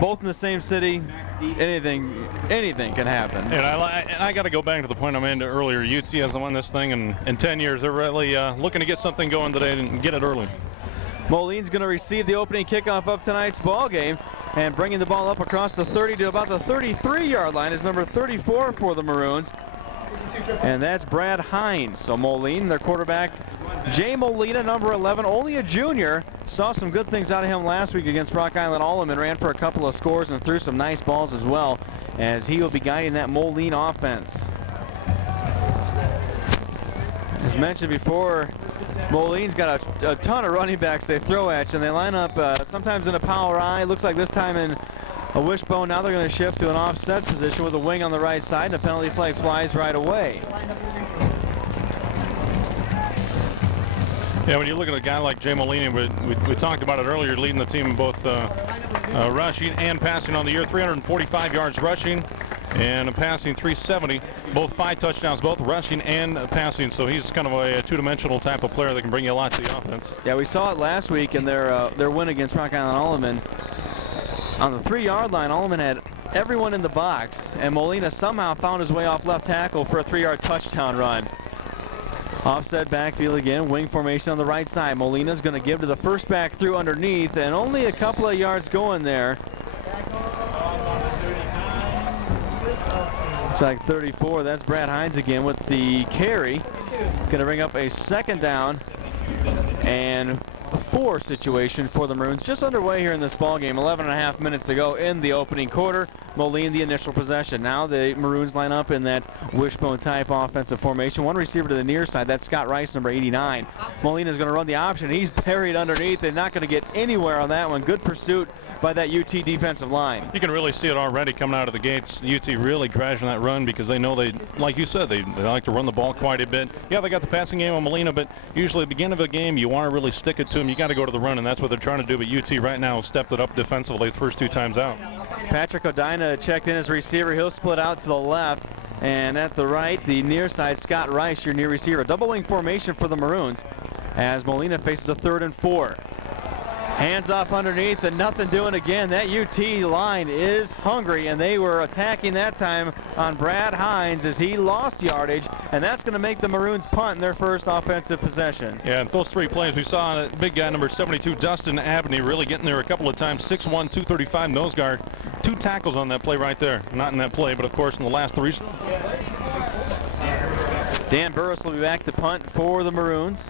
both in the same city, anything can happen. And I got to go back to the point I made earlier. UT hasn't won this thing in 10 years. They're really looking to get something going today and get it early. Moline's going to receive the opening kickoff of tonight's ball game, and bringing the ball up across the 30 to about the 33-yard line is number 34 for the Maroons, and that's Brad Hines. So Moline, their quarterback, Jay Molina, number 11, only a junior. Saw some good things out of him last week against Rock Island Alleman, ran for a couple of scores and threw some nice balls as well, as he will be guiding that Moline offense. As mentioned before, Moline's got a ton of running backs they throw at you, and they line up sometimes in a power I. Looks like this time in a wishbone. Now they're going to shift to an offset position with a wing on the right side, and a penalty flag flies right away. Yeah, when you look at a guy like Jay Molina, we talked about it earlier, leading the team in both rushing and passing on the year, 345 yards rushing and passing 370, both 5 touchdowns, both rushing and passing. So he's kind of a two-dimensional type of player that can bring you a lot to the offense. Yeah, we saw it last week in their win against Rock Island Alleman. On the 3-yard line, Alleman had everyone in the box, and Molina somehow found his way off left tackle for a 3-yard touchdown run. Offset backfield again, wing formation on the right side. Molina's going to give to the first back through underneath, and only a couple of yards going there. Looks like 34. That's Brad Hines again with the carry. Going to bring up a second down and 4 situation for the Maroons. Just underway here in this ball game. 11.5 minutes to go in the opening quarter. Moline the initial possession. Now the Maroons line up in that wishbone type offensive formation. One receiver to the near side. That's Scott Rice, number 89. Molina's going to run the option. He's buried underneath and not going to get anywhere on that one. Good pursuit by that UT defensive line. You can really see it already coming out of the gates. UT really crashing that run because they know they, like you said, they like to run the ball quite a bit. Yeah, they got the passing game on Molina, but usually at the beginning of a game, you want to really stick it to them. You got to go to the run, and that's what they're trying to do. But UT right now stepped it up defensively the first 2 times out. Patrick Odina checked in as receiver. He'll split out to the left, and at the right, the near side, Scott Rice, your near receiver. Double wing formation for the Maroons as Molina faces a 3rd and 4. Hands off underneath and nothing doing again. That UT line is hungry, and they were attacking that time on Brad Hines as he lost yardage, and that's going to make the Maroons punt in their first offensive possession. Yeah, and those 3 plays, we saw a big guy, number 72, Dustin Abney, really getting there a couple of times. 6'1", 235 nose guard. 2 tackles on that play right there. Not in that play, but of course in the last 3. Dan Burris will be back to punt for the Maroons.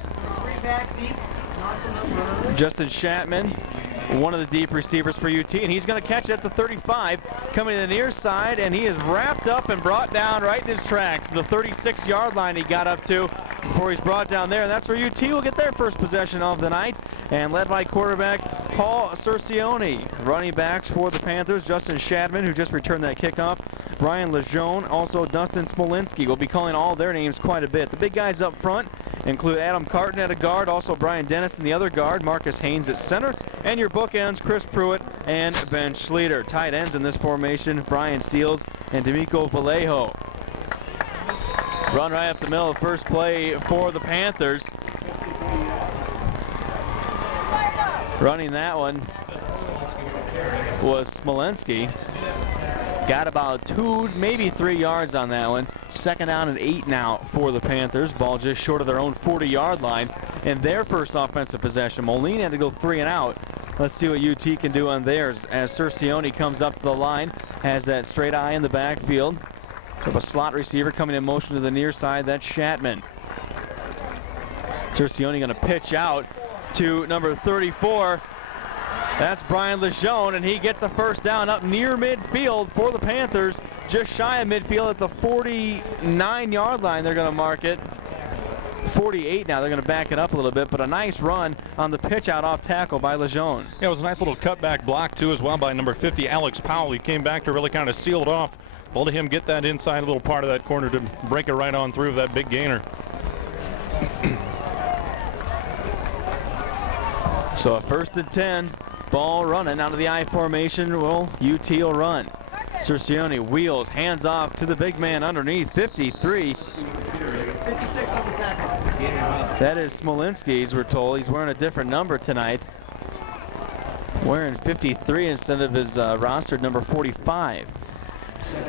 Justin Shatman, one of the deep receivers for UT, and he's going to catch it at the 35, coming to the near side, and he is wrapped up and brought down right in his tracks. The 36-yard line he got up to before he's brought down there, and that's where UT will get their first possession of the night, and led by quarterback Paul Cercioni. Running backs for the Panthers, Justin Shatman, who just returned that kickoff, Brian Lejeune, also Dustin Smolinski. We'll be calling all their names quite a bit. The big guys up front include Adam Carton at a guard, also Brian Dennis in the other guard, Marcus Haynes at center, and your bookends, Chris Pruitt and Ben Schleter. Tight ends in this formation, Brian Seals and D'Amico Vallejo. Run right up the middle, first play for the Panthers. Running that one was Smolinski. Got about 2, maybe 3 yards on that one. Second down and 8 now for the Panthers. Ball just short of their own 40-yard line in their first offensive possession. Moline had to go 3 and out. Let's see what UT can do on theirs as Cercioni comes up to the line. Has that straight eye in the backfield. We have a slot receiver coming in motion to the near side. That's Shatman. Cercioni going to pitch out to number 34. That's Brian Lejeune, and he gets a first down up near midfield for the Panthers. Just shy of midfield at the 49-yard line. They're going to mark it. 48 now. They're going to back it up a little bit, but a nice run on the pitch out off tackle by Lejeune. Yeah, it was a nice little cutback block, too, as well by number 50, Alex Powell. He came back to really kind of seal it off. Let him get that inside little part of that corner to break it right on through that big gainer. So a 1st and 10. Ball running out of the I formation. Well, UT will run. Cercioni wheels, hands off to the big man underneath, 53. 56 on the tackle. That is Smolinski's, we're told. He's wearing a different number tonight. Wearing 53 instead of his rostered number 45.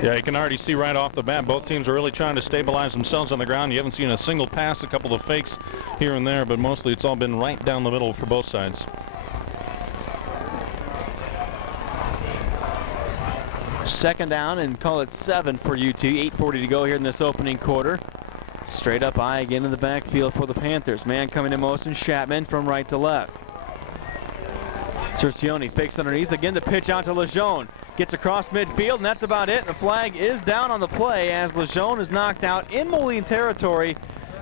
Yeah, you can already see right off the bat both teams are really trying to stabilize themselves on the ground. You haven't seen a single pass, a couple of fakes here and there, but mostly it's all been right down the middle for both sides. Second down and call it 7 for UT. 8:40 to go here in this opening quarter. Straight up eye again in the backfield for the Panthers. Man coming in motion, Chapman from right to left. Cercioni fakes underneath. Again the pitch out to Lejeune. Gets across midfield, and that's about it. The flag is down on the play as Lejeune is knocked out in Moline territory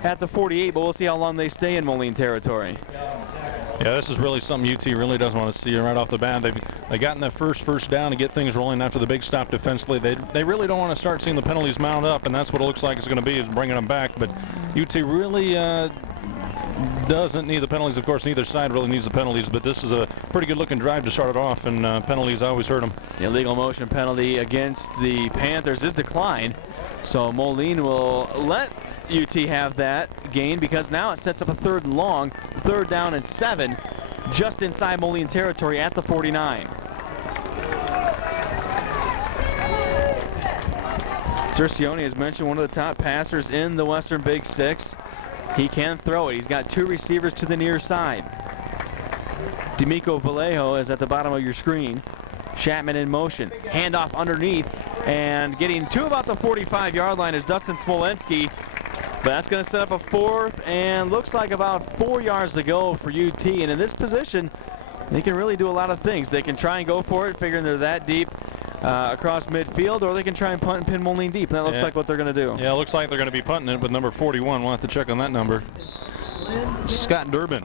at the 48, but we'll see how long they stay in Moline territory. Yeah, this is really something UT really doesn't want to see right off the bat. They've gotten that first down to get things rolling after the big stop defensively. They really don't want to start seeing the penalties mount up, and that's what it looks like it's going to be, is bringing them back. But UT really doesn't need the penalties. Of course, neither side really needs the penalties, but this is a pretty good-looking drive to start it off, and penalties always hurt them. The illegal motion penalty against the Panthers is declined, so Moline will let UT have that gain because now it sets up a third and long, 3rd down and 7, just inside Moline territory at the 49. Cercioni has mentioned one of the top passers in the Western Big Six. He can throw it. He's got 2 receivers to the near side. D'Amico Vallejo is at the bottom of your screen. Chapman in motion. Handoff underneath, and getting to about the 45-yard line is Dustin Smolensky. But that's going to set up a 4th, and looks like about 4 yards to go for UT. And in this position, they can really do a lot of things. They can try and go for it, figuring they're that deep across midfield, or they can try and punt and pin Moline deep. And that looks like what they're going to do. Yeah, it looks like they're going to be punting it with number 41. We'll have to check on that number. Scott Durbin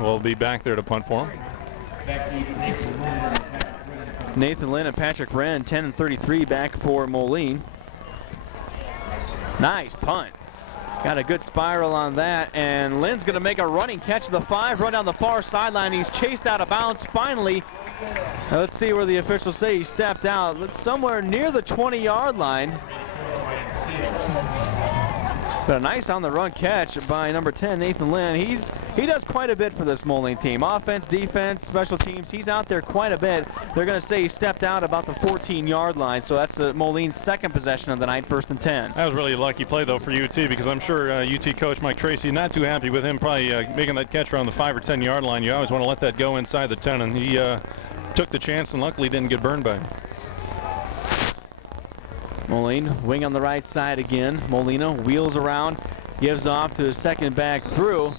will be back there to punt for him. Nathan Lynn and Patrick Wren, 10 and 33 back for Moline. Nice punt. Got a good spiral on that, and Lynn's going to make a running catch of the 5, run down the far sideline. He's chased out of bounds finally. Now let's see where the officials say he stepped out. Looks somewhere near the 20-yard line. But a nice on-the-run catch by number 10, Nathan Lynn. He does quite a bit for this Moline team. Offense, defense, special teams. He's out there quite a bit. They're going to say he stepped out about the 14-yard line. So that's Moline's second possession of the night, 1st and 10. That was really a lucky play, though, for UT, because I'm sure UT coach Mike Tracy not too happy with him probably making that catch around the 5 or 10-yard line. You always want to let that go inside the 10, and he took the chance and luckily didn't get burned by it. Moline, wing on the right side again. Molina wheels around, gives off to the second back through.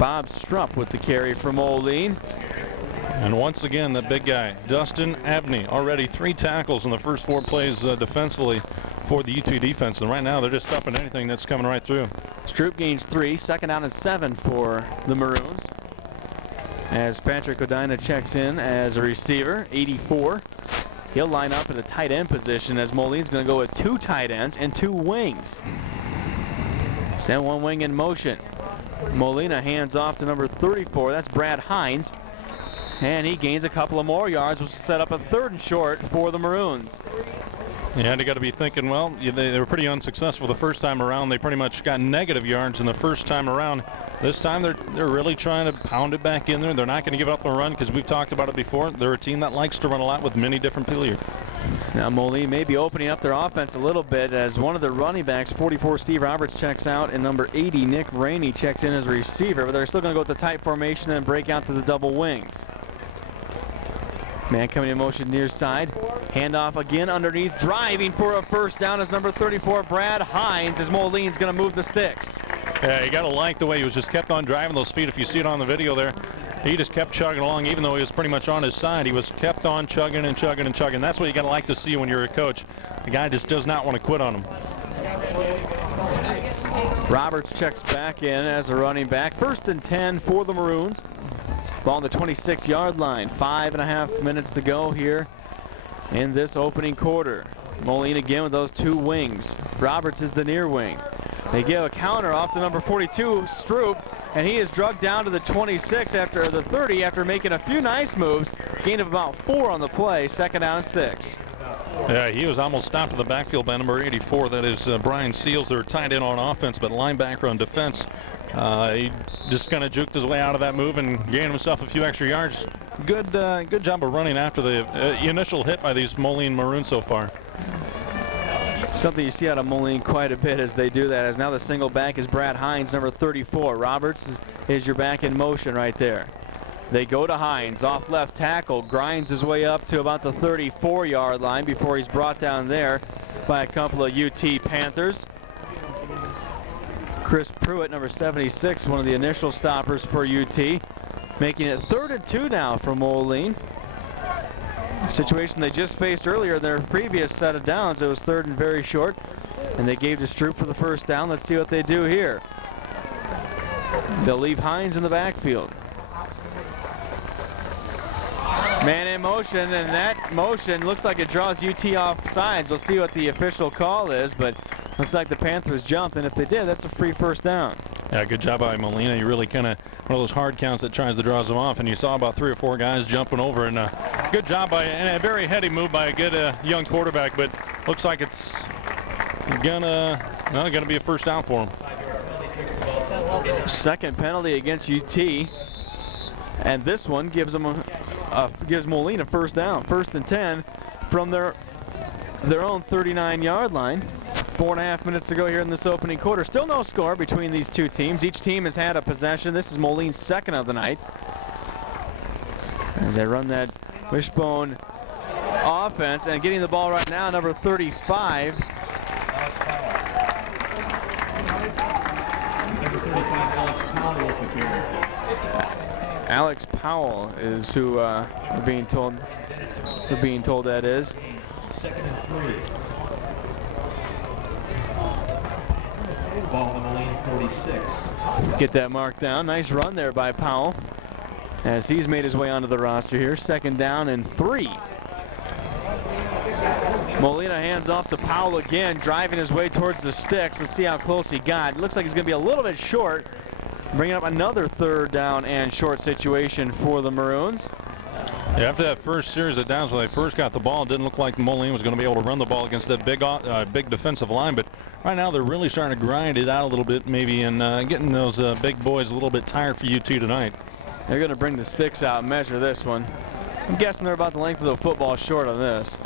Bob Strupp with the carry for Moline. And once again, that big guy, Dustin Abney, already 3 tackles in the first 4 plays defensively for the UT defense. And right now, they're just stopping anything that's coming right through. Strupp gains 3, 2nd down and 7 for the Maroons. As Patrick Odina checks in as a receiver, 84. He'll line up in a tight end position as Moline's going to go with 2 tight ends and 2 wings. Send 1 wing in motion. Molina hands off to number 34. That's Brad Hines. And he gains a couple of more yards, which will set up a 3rd and short for the Maroons. Yeah, they got to be thinking, well, they were pretty unsuccessful the first time around. They pretty much got negative yards in the first time around. This time they're really trying to pound it back in there. They're not going to give up a run because we've talked about it before. They're a team that likes to run a lot with many different players. Now Moline may be opening up their offense a little bit as one of the running backs, 44 Steve Roberts, checks out, and number 80 Nick Rainey checks in as a receiver. But they're still going to go with the tight formation and break out to the double wings. Man coming in motion near side. Handoff again underneath. Driving for a 1st down is number 34, Brad Hines, as Moline's going to move the sticks. Yeah, you got to like the way he was just kept on driving those feet. If you see it on the video there, he just kept chugging along. Even though he was pretty much on his side, he was kept on chugging and chugging and chugging. That's what you got to like to see when you're a coach. The guy just does not want to quit on him. Roberts checks back in as a running back. 1st and 10 for the Maroons. Ball on the 26-yard line. 5.5 minutes to go here in this opening quarter. Moline again with those 2 wings. Roberts is the near wing. They give a counter off to number 42, Stroop, and he is drugged down to the 26 after the 30 after making a few nice moves. Gain of about 4 on the play, 2nd down and 6. Yeah, he was almost stopped in the backfield by number 84. That is Brian Seals. They're tied in on offense, but linebacker on defense He just kind of juked his way out of that move and gained himself a few extra yards. Good job of running after the initial hit by these Moline Maroons so far. Something you see out of Moline quite a bit as they do that, as now the single back is Brad Hines, number 34. Roberts is your back in motion right there. They go to Hines, off left tackle, grinds his way up to about the 34-yard line before he's brought down there by a couple of UT Panthers. Chris Pruitt, number 76, one of the initial stoppers for UT, making it 3rd and 2 now for Moline. Situation they just faced earlier in their previous set of downs. It was 3rd and very short, and they gave to Stroop for the first down. Let's see what they do here. They'll leave Hines in the backfield. Man in motion, and that motion looks like it draws UT off sides. We'll see what the official call is, but looks like the Panthers jumped, and if they did, that's a free first down. Yeah, good job by Molina. You really kind of one of those hard counts that tries to draw them off, and you saw about 3 or 4 guys jumping over, and good job by, and a very heady move by a good young quarterback, but looks like it's gonna be a first down for him. Second penalty against UT, and this one gives them gives Moline a first down, 1st and 10 from their own 39-yard line. 4.5 minutes to go here in this opening quarter. Still no score between these two teams. Each team has had a possession. This is Moline's second of the night, as they run that wishbone offense, and getting the ball right now, number 35. Alex Powell is who we're being told that is. Ball on the Moline 46. Get that mark down. Nice run there by Powell as he's made his way onto the roster here. 2nd down and 3. Molina hands off to Powell again, driving his way towards the sticks. Let's see how close he got. Looks like he's going to be a little bit short, bringing up another 3rd down and short situation for the Maroons. Yeah, after that first series of downs when they first got the ball, it didn't look like Moline was going to be able to run the ball against that big defensive line, but right now they're really starting to grind it out a little bit maybe, and getting those big boys a little bit tired for UT tonight. They're going to bring the sticks out and measure this one. I'm guessing they're about the length of the football short on this.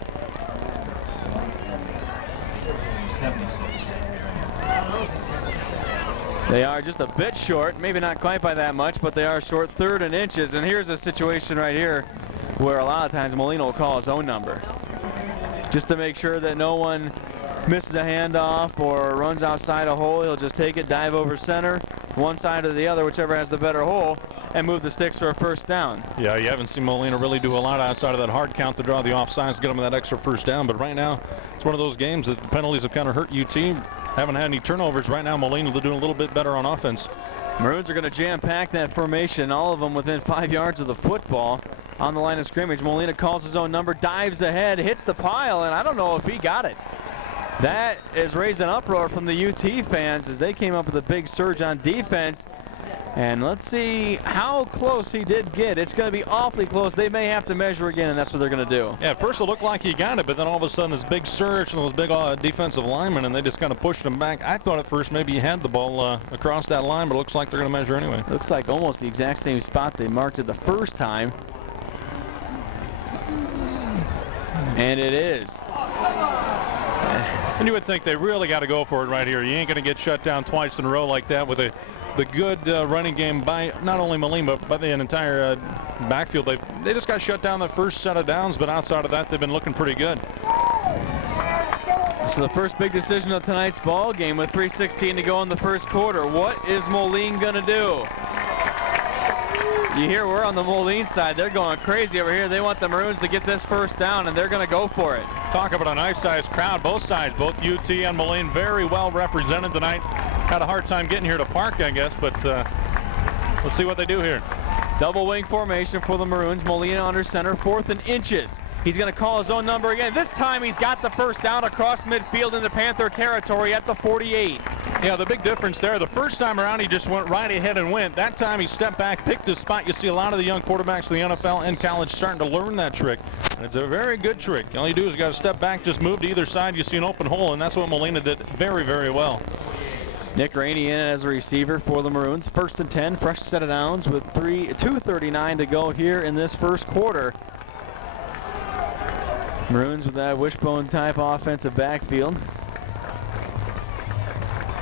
They are just a bit short, maybe not quite by that much, but they are short, 3rd and inches. And here's a situation right here where a lot of times Molina will call his own number, just to make sure that no one misses a handoff or runs outside a hole. He'll just take it, dive over center, one side or the other, whichever has the better hole, and move the sticks for a first down. Yeah, you haven't seen Molina really do a lot outside of that hard count to draw the offsides to get them that extra first down, but right now it's one of those games that the penalties have kind of hurt UT. Haven't had any turnovers right now. Molina doing a little bit better on offense. Maroons are going to jam-pack that formation, all of them within 5 yards of the football. On the line of scrimmage, Molina calls his own number, dives ahead, hits the pile, and I don't know if he got it. That is raising uproar from the UT fans as they came up with a big surge on defense. And let's see how close he did get. It's going to be awfully close. They may have to measure again, and that's what they're going to do. Yeah, at first it looked like he got it, but then all of a sudden this big surge and those big defensive linemen, and they just kind of pushed him back. I thought at first maybe he had the ball across that line, but it looks like they're going to measure anyway. Looks like almost the exact same spot they marked it the first time. And it is. And you would think they really got to go for it right here. You ain't going to get shut down twice in a row like that with the good running game by not only Moline but by the entire backfield. They just got shut down the first set of downs, but outside of that they've been looking pretty good. So the first big decision of tonight's ball game with 3:16 to go in the first quarter. What is Moline going to do? You hear we're on the Moline side. They're going crazy over here. They want the Maroons to get this first down, and they're going to go for it. Talk about a nice-sized crowd, both sides, both UT and Moline, very well represented tonight. Had a hard time getting here to park, I guess, but let's see what they do here. Double wing formation for the Maroons. Molina under center, 4th and inches. He's going to call his own number again. This time he's got the first down across midfield into Panther territory at the 48. Yeah, the big difference there, the first time around he just went right ahead and went. That time he stepped back, picked his spot. You see a lot of the young quarterbacks in the NFL and college starting to learn that trick. And it's a very good trick. All you do is you got to step back, just move to either side. You see an open hole, and that's what Molina did very, very well. Nick Rainey in as a receiver for the Maroons. 1st and 10, fresh set of downs with 2:39 to go here in this first quarter. Maroons with that wishbone type offensive backfield.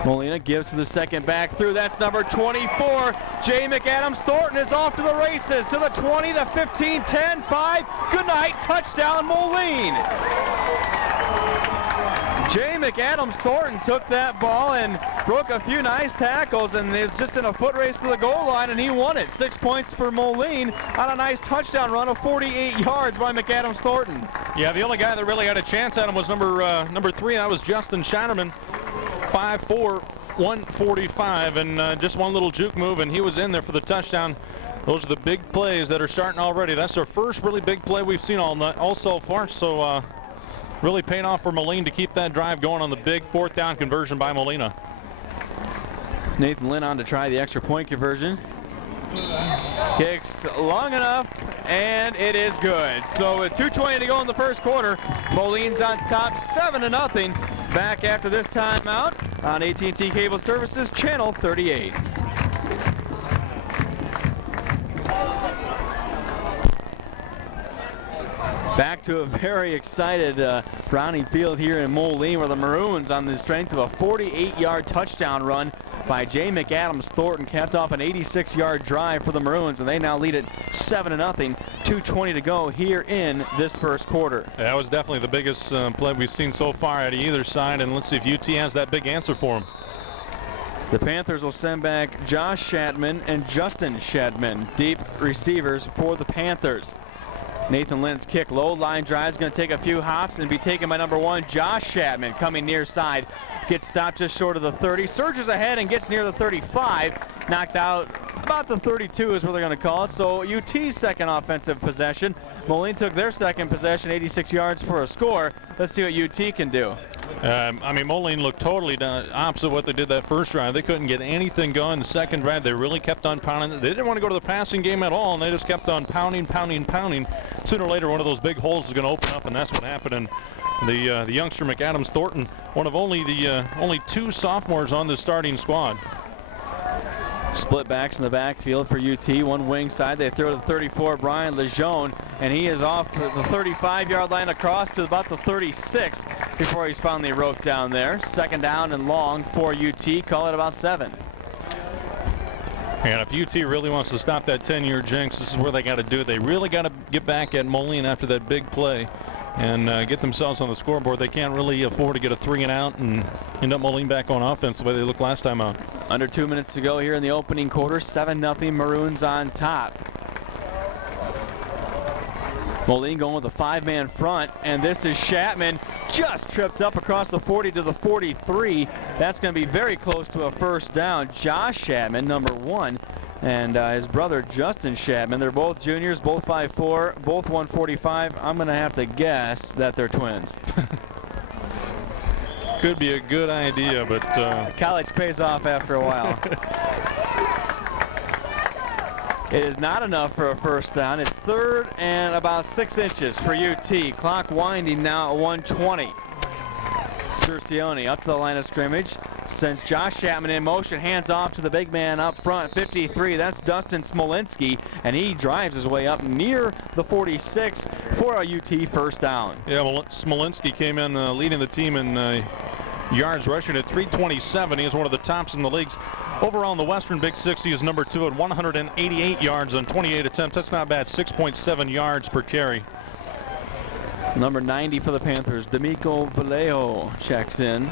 Molina gives to the second back through. That's number 24. Jay McAdams Thornton is off to the races. To the 20, the 15, 10, 5. Good night. Touchdown, Moline. Jay McAdams Thornton took that ball and broke a few nice tackles and is just in a foot race to the goal line, and he won it. 6 points for Moline on a nice touchdown run of 48 yards by McAdams Thornton. Yeah, the only guy that really had a chance at him was number 3. That was Justin Shatterman. 5'4", 145, and just one little juke move, and he was in there for the touchdown. Those are the big plays that are starting already. That's our first really big play we've seen all so far, so really paying off for Moline to keep that drive going on the big 4th down conversion by Molina. Nathan Lynn on to try the extra point conversion. Kicks long enough, and it is good. So with 2:20 to go in the first quarter, Moline's on top 7-0. Back after this timeout on AT&T Cable Services, Channel 38. Back to a very excited Browning Field here in Moline, where the Maroons, on the strength of a 48-yard touchdown run by Jay McAdams Thornton, capped off an 86-yard drive for the Maroons, and they now lead it 7-0. 2:20 to go here in this first quarter. That was definitely the biggest play we've seen so far at either side, and let's see if UT has that big answer for them. The Panthers will send back Josh Shatman and Justin Shatman, deep receivers for the Panthers. Nathan Lynn's kick, low line drive, is going to take a few hops and be taken by number 1, Josh Shatman, coming near side. Gets stopped just short of the 30, surges ahead and gets near the 35. Knocked out about the 32 is what they're going to call it. So UT's second offensive possession. Moline took their second possession, 86 yards for a score. Let's see what UT can do. I mean, Moline looked totally opposite what they did that first drive. They couldn't get anything going. The second drive, they really kept on pounding. They didn't want to go to the passing game at all, and they just kept on pounding. Sooner or later, one of those big holes is going to open up, and that's what happened. And the youngster McAdams Thornton, one of only 2 sophomores on the starting squad. Split backs in the backfield for UT. One wing side. They throw to the 34, Brian Lejeune, and he is off the 35-yard line across to about the 36 before he's finally roped down there. 2nd down and long for UT. Call it about 7. And if UT really wants to stop that 10-year jinx, this is where they got to do it. They really got to get back at Moline after that big play and get themselves on the scoreboard. They can't really afford to get a 3-and-out and end up Moline back on offense the way they looked last time out. Under 2 minutes to go here in the opening quarter. 7-0 Maroons on top. Moline going with a 5-man front, and this is Shatman, just tripped up across the 40 to the 43. That's going to be very close to a first down. Josh Shatman, number 1, and his brother Justin Shatman. They're both juniors, both 5'4", both 145. I'm going to have to guess that they're twins. Could be a good idea, but college pays off after a while. It is not enough for a first down. It's 3rd and about 6 inches for UT. Clock winding now at 1:20. Cercione up to the line of scrimmage. Sends Josh Shatman in motion. Hands off to the big man up front, 53. That's Dustin Smolinski, and he drives his way up near the 46 for a UT first down. Yeah, well, Smolinski came in leading the team in yards rushing at 327. He is one of the tops in the leagues. Overall in the Western Big 6, he is number 2 at 188 yards on 28 attempts. That's not bad, 6.7 yards per carry. Number 90 for the Panthers, D'Amico Vallejo checks in.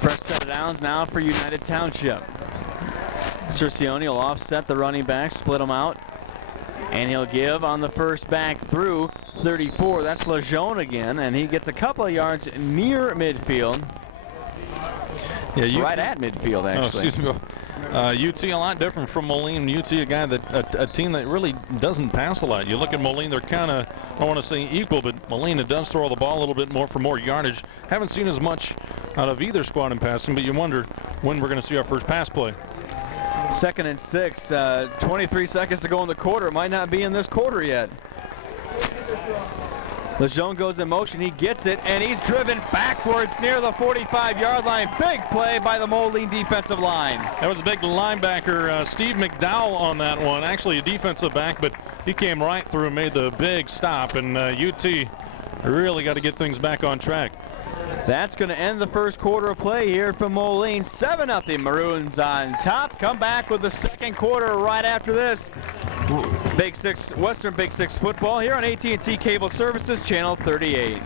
Fresh set of downs now for United Township. Cercione will offset the running back, split them out, and he'll give on the first back through 34. That's Lejeune again, and he gets a couple of yards near midfield. Yeah, right at midfield, actually. Oh, excuse me. UT a lot different from Moline. UT a guy that a team that really doesn't pass a lot. You look at Moline, they're kind of, I don't want to say equal, but Moline does throw the ball a little bit more for more yardage. Haven't seen as much out of either squad in passing, but you wonder when we're going to see our first pass play. 2nd and 6, 23 seconds to go in the quarter. Might not be in this quarter yet. Lejeune goes in motion, he gets it, and he's driven backwards near the 45-yard line. Big play by the Moline defensive line. That was a big linebacker, Steve McDowell on that one. Actually a defensive back, but he came right through and made the big stop, and UT really got to get things back on track. That's going to end the first quarter of play here from Moline. 7-0 Maroons on top. Come back with the second quarter right after this. Big Six, Western Big Six football here on AT&T Cable Services, Channel 38.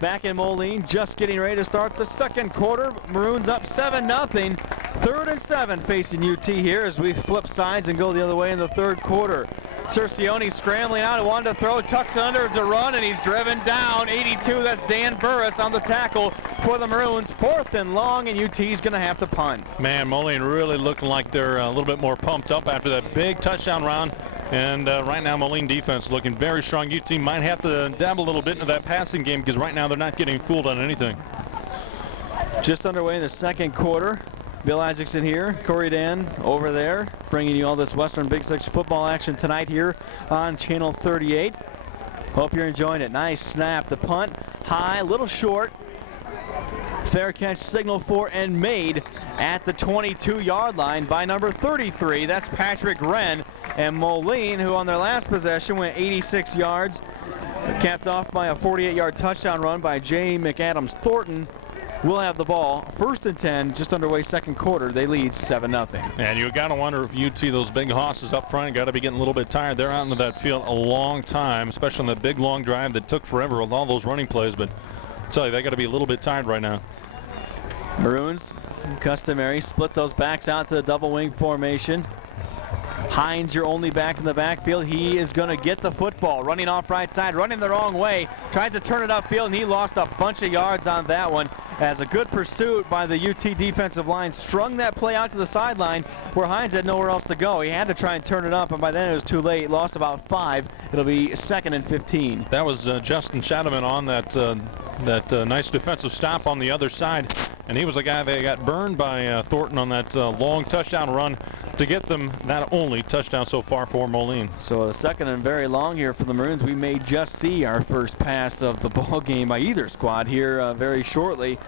Back in Moline, just getting ready to start the second quarter. Maroons up 7-0. 3rd and 7 facing UT here as we flip sides and go the other way in the third quarter. Cercione scrambling out, wanted to throw, tucks it under to run, and he's driven down. 82, that's Dan Burris on the tackle for the Maroons. 4th and long, and UT's going to have to punt. Man, Moline really looking like they're a little bit more pumped up after that big touchdown round. And right now, Moline defense looking very strong. UT might have to dabble a little bit into that passing game because right now they're not getting fooled on anything. Just underway in the second quarter. Bill Isaacson here, Corey Dan over there, bringing you all this Western Big Six football action tonight here on Channel 38. Hope you're enjoying it. Nice snap. The punt, high, a little short. Fair catch signal for and made at the 22-yard line by number 33. That's Patrick Wren. And Moline, who on their last possession went 86 yards, capped off by a 48-yard touchdown run by J. McAdams Thornton, will have the ball. 1st and 10, just underway second quarter. They lead 7-0. And you got to wonder if UT, those big hosses up front, got to be getting a little bit tired. They're out into that field a long time, especially on that big long drive that took forever with all those running plays. But I tell you, they got to be a little bit tired right now. Maroons, customary, split those backs out to the double wing formation. Hines, your only back in the backfield. He is going to get the football. Running off right side, running the wrong way. Tries to turn it upfield, and he lost a bunch of yards on that one. As a good pursuit by the UT defensive line strung that play out to the sideline where Hines had nowhere else to go. He had to try and turn it up, and by then it was too late. Lost about 5. It'll be 2nd and 15. That was Justin Shadaman on that nice defensive stop on the other side. And he was a guy that got burned by Thornton on that long touchdown run to get them that only touchdown so far for Moline. So the 2nd and very long here for the Maroons. We may just see our first pass of the ball game by either squad here very shortly,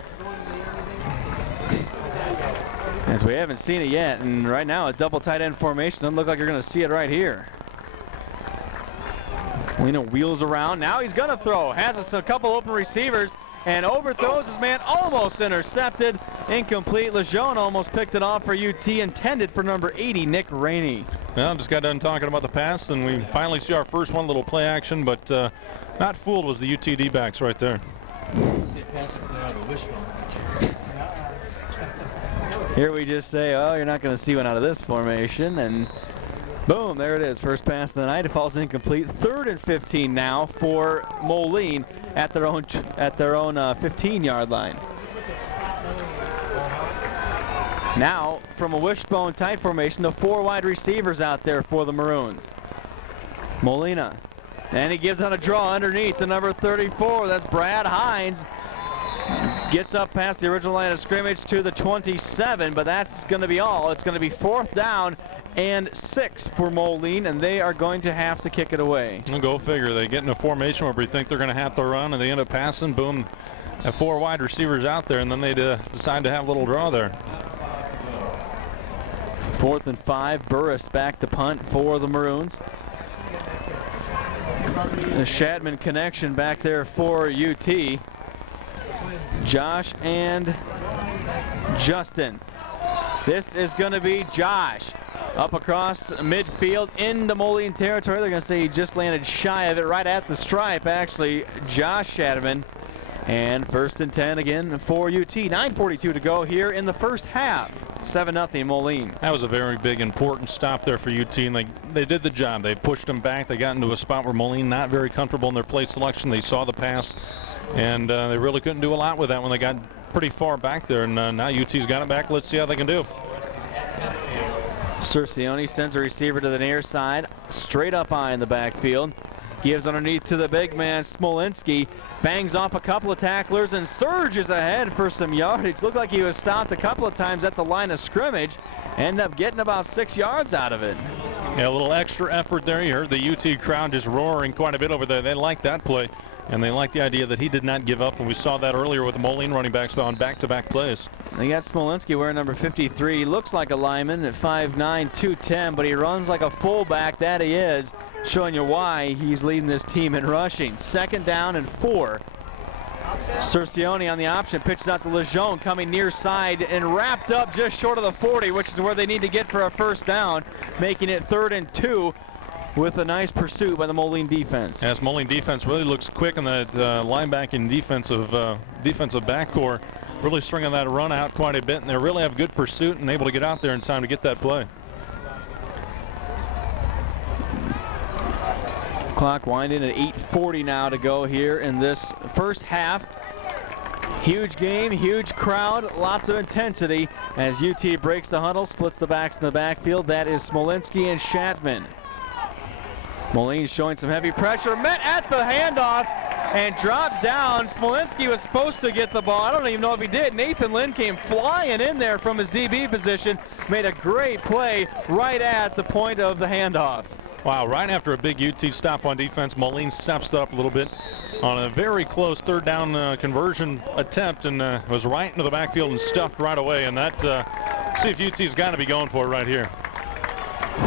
as we haven't seen it yet. And right now a double tight end formation. Doesn't look like you're going to see it right here. Molina wheels around. Now he's going to throw. Has us a couple open receivers and overthrows his man. Almost intercepted. Incomplete. Lejeune almost picked it off for UT. Intended for number 80, Nick Rainey. Well, just got done talking about the pass, and we finally see our first one, little play action, but not fooled was the UT D-backs right there. Here we just say, oh, you're not going to see one out of this formation, and boom, there it is. First pass of the night. It falls incomplete. 3rd and 15 now for Moline at their own 15-yard line. Now, from a wishbone tight formation, the 4 wide receivers out there for the Maroons. Molina, and he gives out a draw underneath the number 34. That's Brad Hines. Gets up past the original line of scrimmage to the 27, but that's going to be all. It's going to be 4th down and 6 for Moline, and they are going to have to kick it away. Go figure. They get in a formation where we think they're going to have to run, and they end up passing. Boom. Have 4 wide receivers out there, and then they decide to have a little draw there. 4th and 5. Burris back to punt for the Maroons. The Shadman connection back there for UT. Josh and Justin. This is going to be Josh up across midfield into Moline territory. They're going to say he just landed shy of it, right at the stripe, actually, Josh Shadman. And 1st and 10 again for UT. 9:42 to go here in the first half. 7-0 Moline. That was a very big, important stop there for UT, and they did the job. They pushed them back. They got into a spot where Moline not very comfortable in their play selection. They saw the pass, and they really couldn't do a lot with that when they got pretty far back there. And now UT's got it back. Let's see how they can do. Cercione sends a receiver to the near side, straight up high in the backfield. Gives underneath to the big man, Smolinski. Bangs off a couple of tacklers and surges ahead for some yardage. Looked like he was stopped a couple of times at the line of scrimmage. End up getting about 6 yards out of it. Yeah, a little extra effort there. You heard the UT crowd just roaring quite a bit over there. They liked that play, and they liked the idea that he did not give up. And we saw that earlier with the Moline running backs on back-to-back plays. They got Smolinski wearing number 53. He looks like a lineman at 5'9", 210, but he runs like a fullback. That he is, showing you why he's leading this team in rushing. 2nd down and 4. Cercioni on the option, pitches out to Lejeune, coming near side and wrapped up just short of the 40, which is where they need to get for a 1st down, making it 3rd and 2 with a nice pursuit by the Moline defense. As Moline defense really looks quick in that linebacking defensive backcourt, really stringing that run out quite a bit, and they really have good pursuit and able to get out there in time to get that play. Clock winding at 8:40 now to go here in this first half. Huge game, huge crowd, lots of intensity as UT breaks the huddle, splits the backs in the backfield. That is Smolinski and Shatman. Moline showing some heavy pressure, met at the handoff and dropped down. Smolinski was supposed to get the ball. I don't even know if he did. Nathan Lynn came flying in there from his DB position, made a great play right at the point of the handoff. Wow, right after a big UT stop on defense, Moline steps up a little bit on a very close 3rd down conversion attempt and was right into the backfield and stuffed right away. And that, see if UT's got to be going for it right here.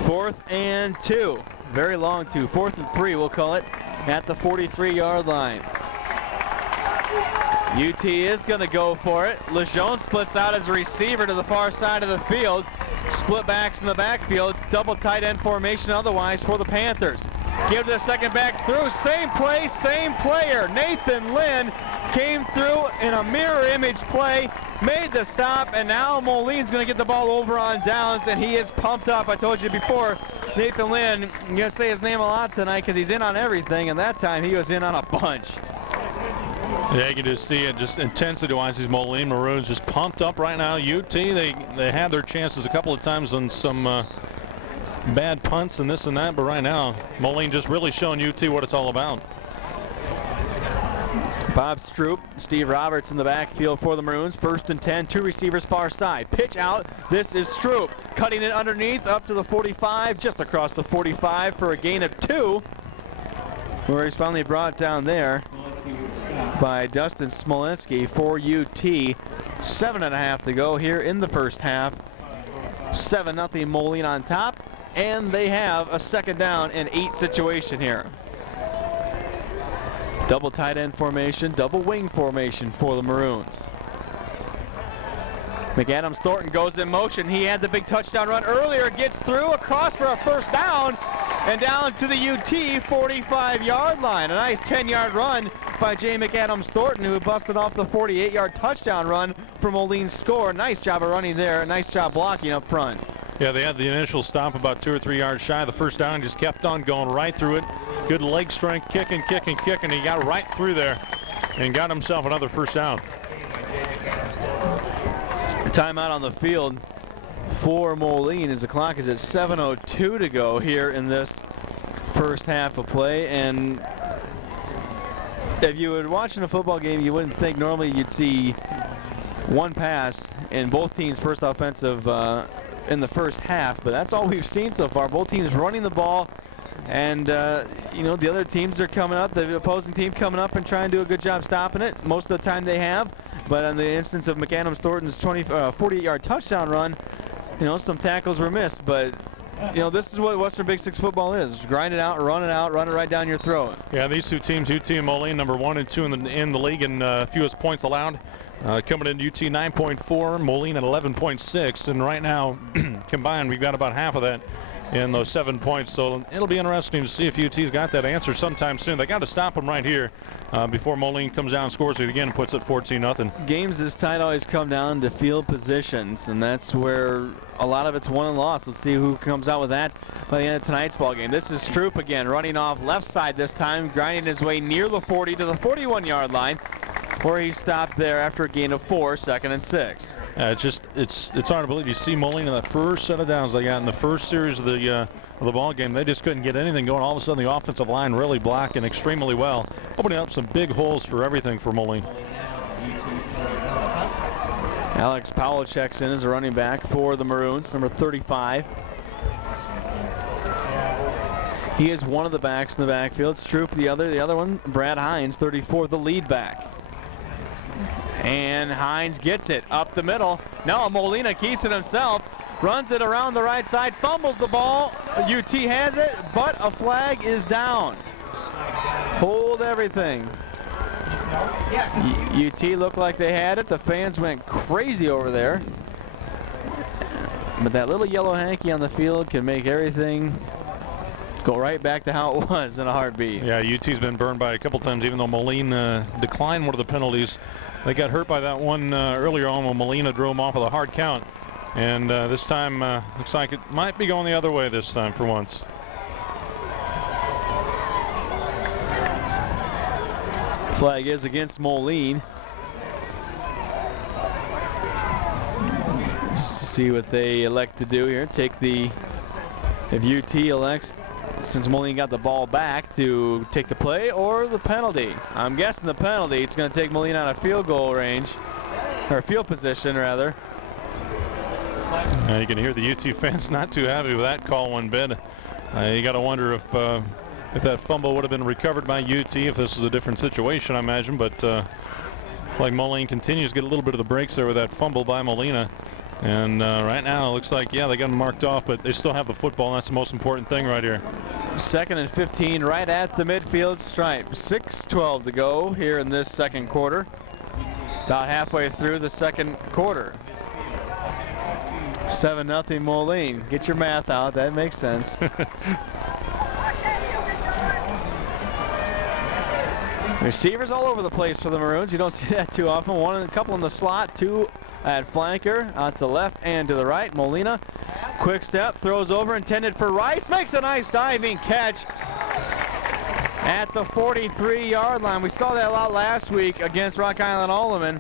4th and 2. Very long 2. 4th and 3, we'll call it, at the 43-yard line. UT is going to go for it. Lejeune splits out as a receiver to the far side of the field. Split backs in the backfield. Double tight end formation otherwise for the Panthers. Give the second back through. Same play, same player. Nathan Lynn came through in a mirror image play, made the stop, and now Moline's going to get the ball over on downs, and he is pumped up. I told you before, Nathan Lynn, I'm going to say his name a lot tonight because he's in on everything, and that time he was in on a bunch. Yeah, you can just see it, just intensity-wise, these Moline Maroons just pumped up right now. UT, they had their chances a couple of times on some bad punts and this and that, but right now, Moline just really showing UT what it's all about. Bob Stroop, Steve Roberts in the backfield for the Maroons. 1st and 10, 2 receivers far side. Pitch out, this is Stroop, cutting it underneath up to the 45, just across the 45 for a gain of 2, where he's finally brought down there by Dustin Smolinski for UT. 7.5 to go here in the first half. 7-0 Moline on top, and they have a 2nd down and 8 situation here. Double tight end formation, double wing formation for the Maroons. McAdams Thornton goes in motion. He had the big touchdown run earlier, gets through across for a 1st down and down to the UT 45-yard line. A nice 10-yard run by Jay McAdams Thornton, who busted off the 48-yard touchdown run for Moline's score. Nice job of running there, nice job blocking up front. Yeah, they had the initial stop about 2 or 3 yards shy of the 1st down, just kept on going right through it. Good leg strength, kicking. He got right through there and got himself another 1st down. Timeout on the field for Moline as the clock is at 7:02 to go here in this first half of play. And if you were watching a football game, you wouldn't think normally you'd see one pass in both teams' first offensive in the first half, but that's all we've seen so far. Both teams running the ball, and you know, the other teams are coming up, the opposing team coming up and trying to do a good job stopping it. Most of the time they have, but in the instance of McAdams Thornton's 48-yard touchdown run, you know, some tackles were missed, but you know, this is what Western Big Six football is. Grind it out, run it right down your throat. Yeah, these two teams, UT and Moline, number 1 and 2 in the league in fewest points allowed. Coming in UT 9.4, Moline at 11.6, and right now combined we've got about half of that in those 7 points. So it'll be interesting to see if UT's got that answer sometime soon. They got to stop them right here before Moline comes down and scores it again and puts it 14-0. Games this tight always come down to field positions, and that's where a lot of it's won and lost. Let's see who comes out with that by the end of tonight's ball game. This is Stroop again, running off left side this time, grinding his way near the 40 to the 41-yard line, where he stopped there after a gain of 4, 2nd and 6. It's hard to believe. You see Moline in the first set of downs they got in the first series of the of the ball game. They just couldn't get anything going. All of a sudden, the offensive line really blocking extremely well, opening up some big holes for everything for Moline. Alex Powell checks in as a running back for the Maroons, number 35. He is one of the backs in the backfield. Stroop the other one, Brad Hines, 34, the lead back. And Hines gets it up the middle. No, Molina keeps it himself. Runs it around the right side, fumbles the ball. UT has it, but a flag is down. Hold everything. UT looked like they had it. The fans went crazy over there. But that little yellow hanky on the field can make everything go right back to how it was in a heartbeat. Yeah, UT's been burned by a couple times, even though Moline declined one of the penalties. They got hurt by that one earlier on when Molina drew him off with a hard count. And this time, looks like it might be going the other way this time for once. Flag is against Moline. See what they elect to do here. If UT elects, since Moline got the ball back, to take the play or the penalty. I'm guessing the penalty. It's going to take Moline out of field goal range, or field position rather. You can hear the UT fans not too happy with that call one bit. You got to wonder if that fumble would have been recovered by UT if this was a different situation, I imagine. But like Moline continues to get a little bit of the breaks there with that fumble by Molina. And right now it looks like, yeah, they got him marked off, but they still have the football, and that's the most important thing right here. 2nd and 15 right at the midfield stripe. 6:12 to go here in this second quarter. About halfway through the second quarter. 7-0 Moline. Get your math out. That makes sense. Receivers all over the place for the Maroons. You don't see that too often. A couple in the slot, two at flanker, out to the left and to the right. Molina, quick step, throws over, intended for Rice, makes a nice diving catch at the 43-yard line. We saw that a lot last week against Rock Island Alleman,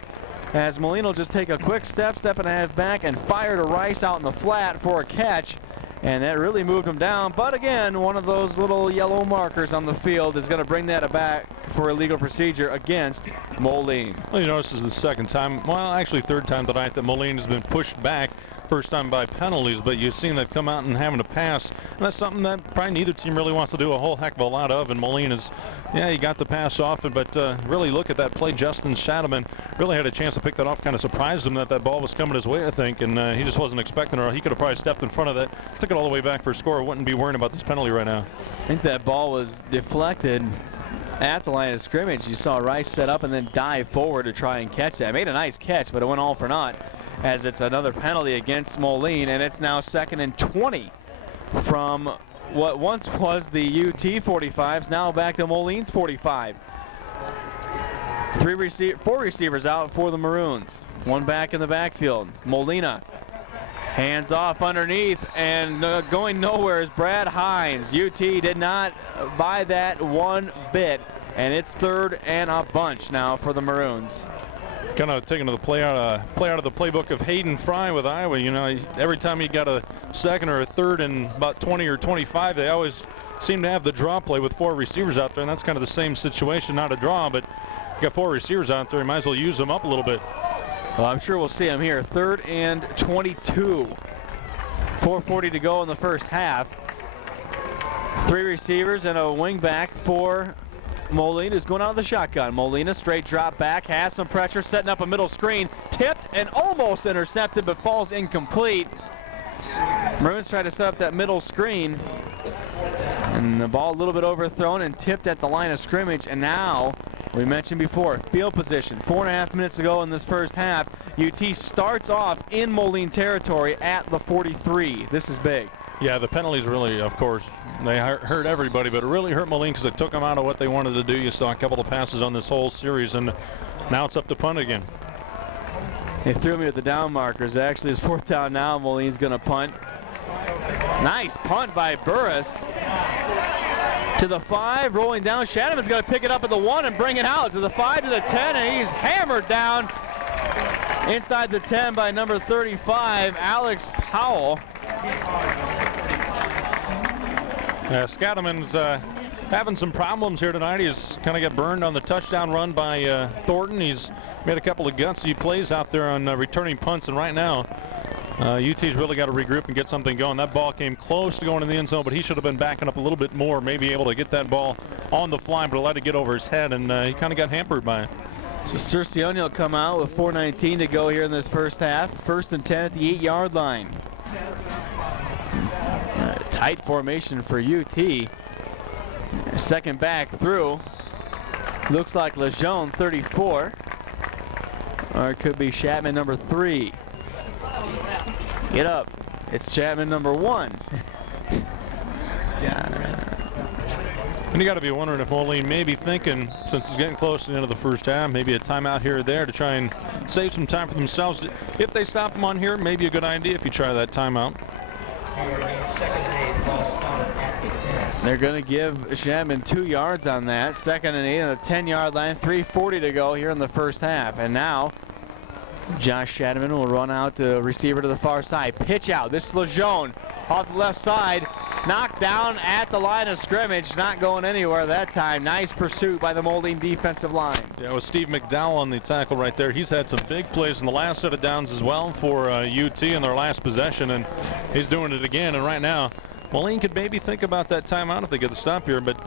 as Molina will just take a quick step and a half back and fire to Rice out in the flat for a catch. And that really moved him down. But again, one of those little yellow markers on the field is going to bring that back for illegal procedure against Moline. Well, you notice this is the second time, well, actually third time tonight that Moline has been pushed back. First time by penalties, but you've seen that come out and having to pass. And that's something that probably neither team really wants to do a whole heck of a lot of. And Moline is, yeah, he got the pass off, but really look at that play. Justin Shadowman really had a chance to pick that off. Kind of surprised him that ball was coming his way, I think, and he just wasn't expecting it. He could have probably stepped in front of that, took it all the way back for a score. Wouldn't be worrying about this penalty right now. I think that ball was deflected at the line of scrimmage. You saw Rice set up and then dive forward to try and catch that. Made a nice catch, but it went all for naught, as it's another penalty against Moline, and it's now 2nd and 20 from what once was the UT 45s, now back to Moline's 45. 4 receivers out for the Maroons. One back in the backfield. Molina, hands off underneath, and going nowhere is Brad Hines. UT did not buy that one bit, and it's 3rd and a bunch now for the Maroons. Kind of taking the play out of the playbook of Hayden Fry with Iowa. You know, every time he got a 2nd or a 3rd and about 20 or 25, they always seem to have the draw play with 4 receivers out there, and that's kind of the same situation. Not a draw, but you got 4 receivers out there. You might as well use them up a little bit. Well, I'm sure we'll see him here. 3rd and 22. 4:40 to go in the first half. 3 receivers and a wing back for Molina is going out of the shotgun. Molina straight drop back, has some pressure, setting up a middle screen, tipped and almost intercepted, but falls incomplete. Maroons try to set up that middle screen, and the ball a little bit overthrown and tipped at the line of scrimmage. And now, we mentioned before, field position. 4.5 minutes ago in this first half, UT starts off in Moline territory at the 43. This is big. Yeah, the penalties really, of course, they hurt everybody, but it really hurt Moline because it took them out of what they wanted to do. You saw a couple of passes on this whole series, and now it's up to punt again. They threw me with the down markers. Actually, it's 4th down now. Moline's going to punt. Nice punt by Burris. To the 5, rolling down. Shadowman's going to pick it up at the 1 and bring it out to the 5, to the 10, and he's hammered down inside the 10 by number 35, Alex Powell. Scatterman's having some problems here tonight. He's kind of got burned on the touchdown run by Thornton. He's made a couple of gutsy plays out there on returning punts, and right now UT's really got to regroup and get something going. That ball came close to going in the end zone, but he should have been backing up a little bit more, maybe able to get that ball on the fly, but let it get over his head, and he kind of got hampered by it. So Cercione will come out with 4:19 to go here in this first half. 1st and 10 at the 8-yard line. Tight formation for UT. Second back through. Looks like Lejeune, 34. Or it could be Chapman, number 3. Get up. It's Chapman, number 1. And you got to be wondering if Moline may be thinking, since it's getting close to the end of the first half, maybe a timeout here or there to try and save some time for themselves. If they stop them on here, maybe a good idea if you try that timeout. They're going to give Chapman 2 yards on that. 2nd and 8 on the 10-yard line. 3:40 to go here in the first half. And now Josh Shadman will run out the receiver to the far side. Pitch out. This is Lejeune off the left side. Knocked down at the line of scrimmage. Not going anywhere that time. Nice pursuit by the Moline defensive line. Yeah, with Steve McDowell on the tackle right there. He's had some big plays in the last set of downs as well for UT in their last possession, and he's doing it again. And right now, Moline could maybe think about that timeout if they get the stop here, but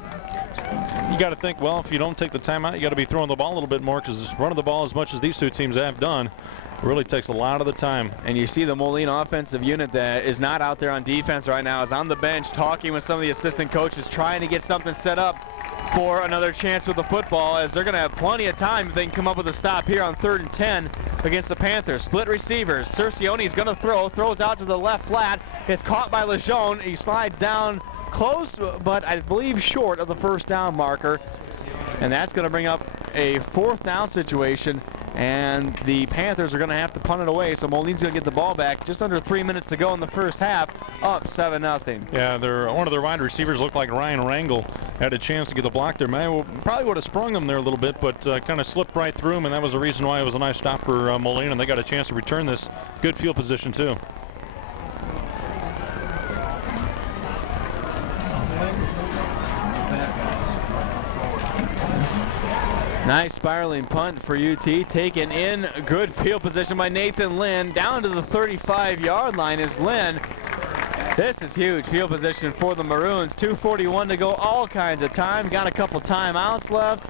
you got to think, well, if you don't take the timeout, you got to be throwing the ball a little bit more, because running the ball as much as these two teams have done really takes a lot of the time. And you see the Moline offensive unit that is not out there on defense right now is on the bench talking with some of the assistant coaches, trying to get something set up for another chance with the football, as they're going to have plenty of time if they can come up with a stop here on 3rd and 10 against the Panthers. Split receivers. Cercione is going to throws out to the left flat. It's caught by Lejeune. He slides down close, but I believe short of the first down marker. And that's going to bring up a 4th down situation, and the Panthers are going to have to punt it away. So Moline's going to get the ball back. Just under 3 minutes to go in the first half, up 7-0. Yeah, one of their wide receivers looked like Ryan Rangel had a chance to get the block there. Man, probably would have sprung him there a little bit, but kind of slipped right through him, and that was the reason why it was a nice stop for Moline, and they got a chance to return this. Good field position too. Nice spiraling punt for UT, taken in good field position by Nathan Lynn. Down to the 35-yard line is Lynn. This is huge field position for the Maroons. 2:41 to go, all kinds of time. Got a couple timeouts left,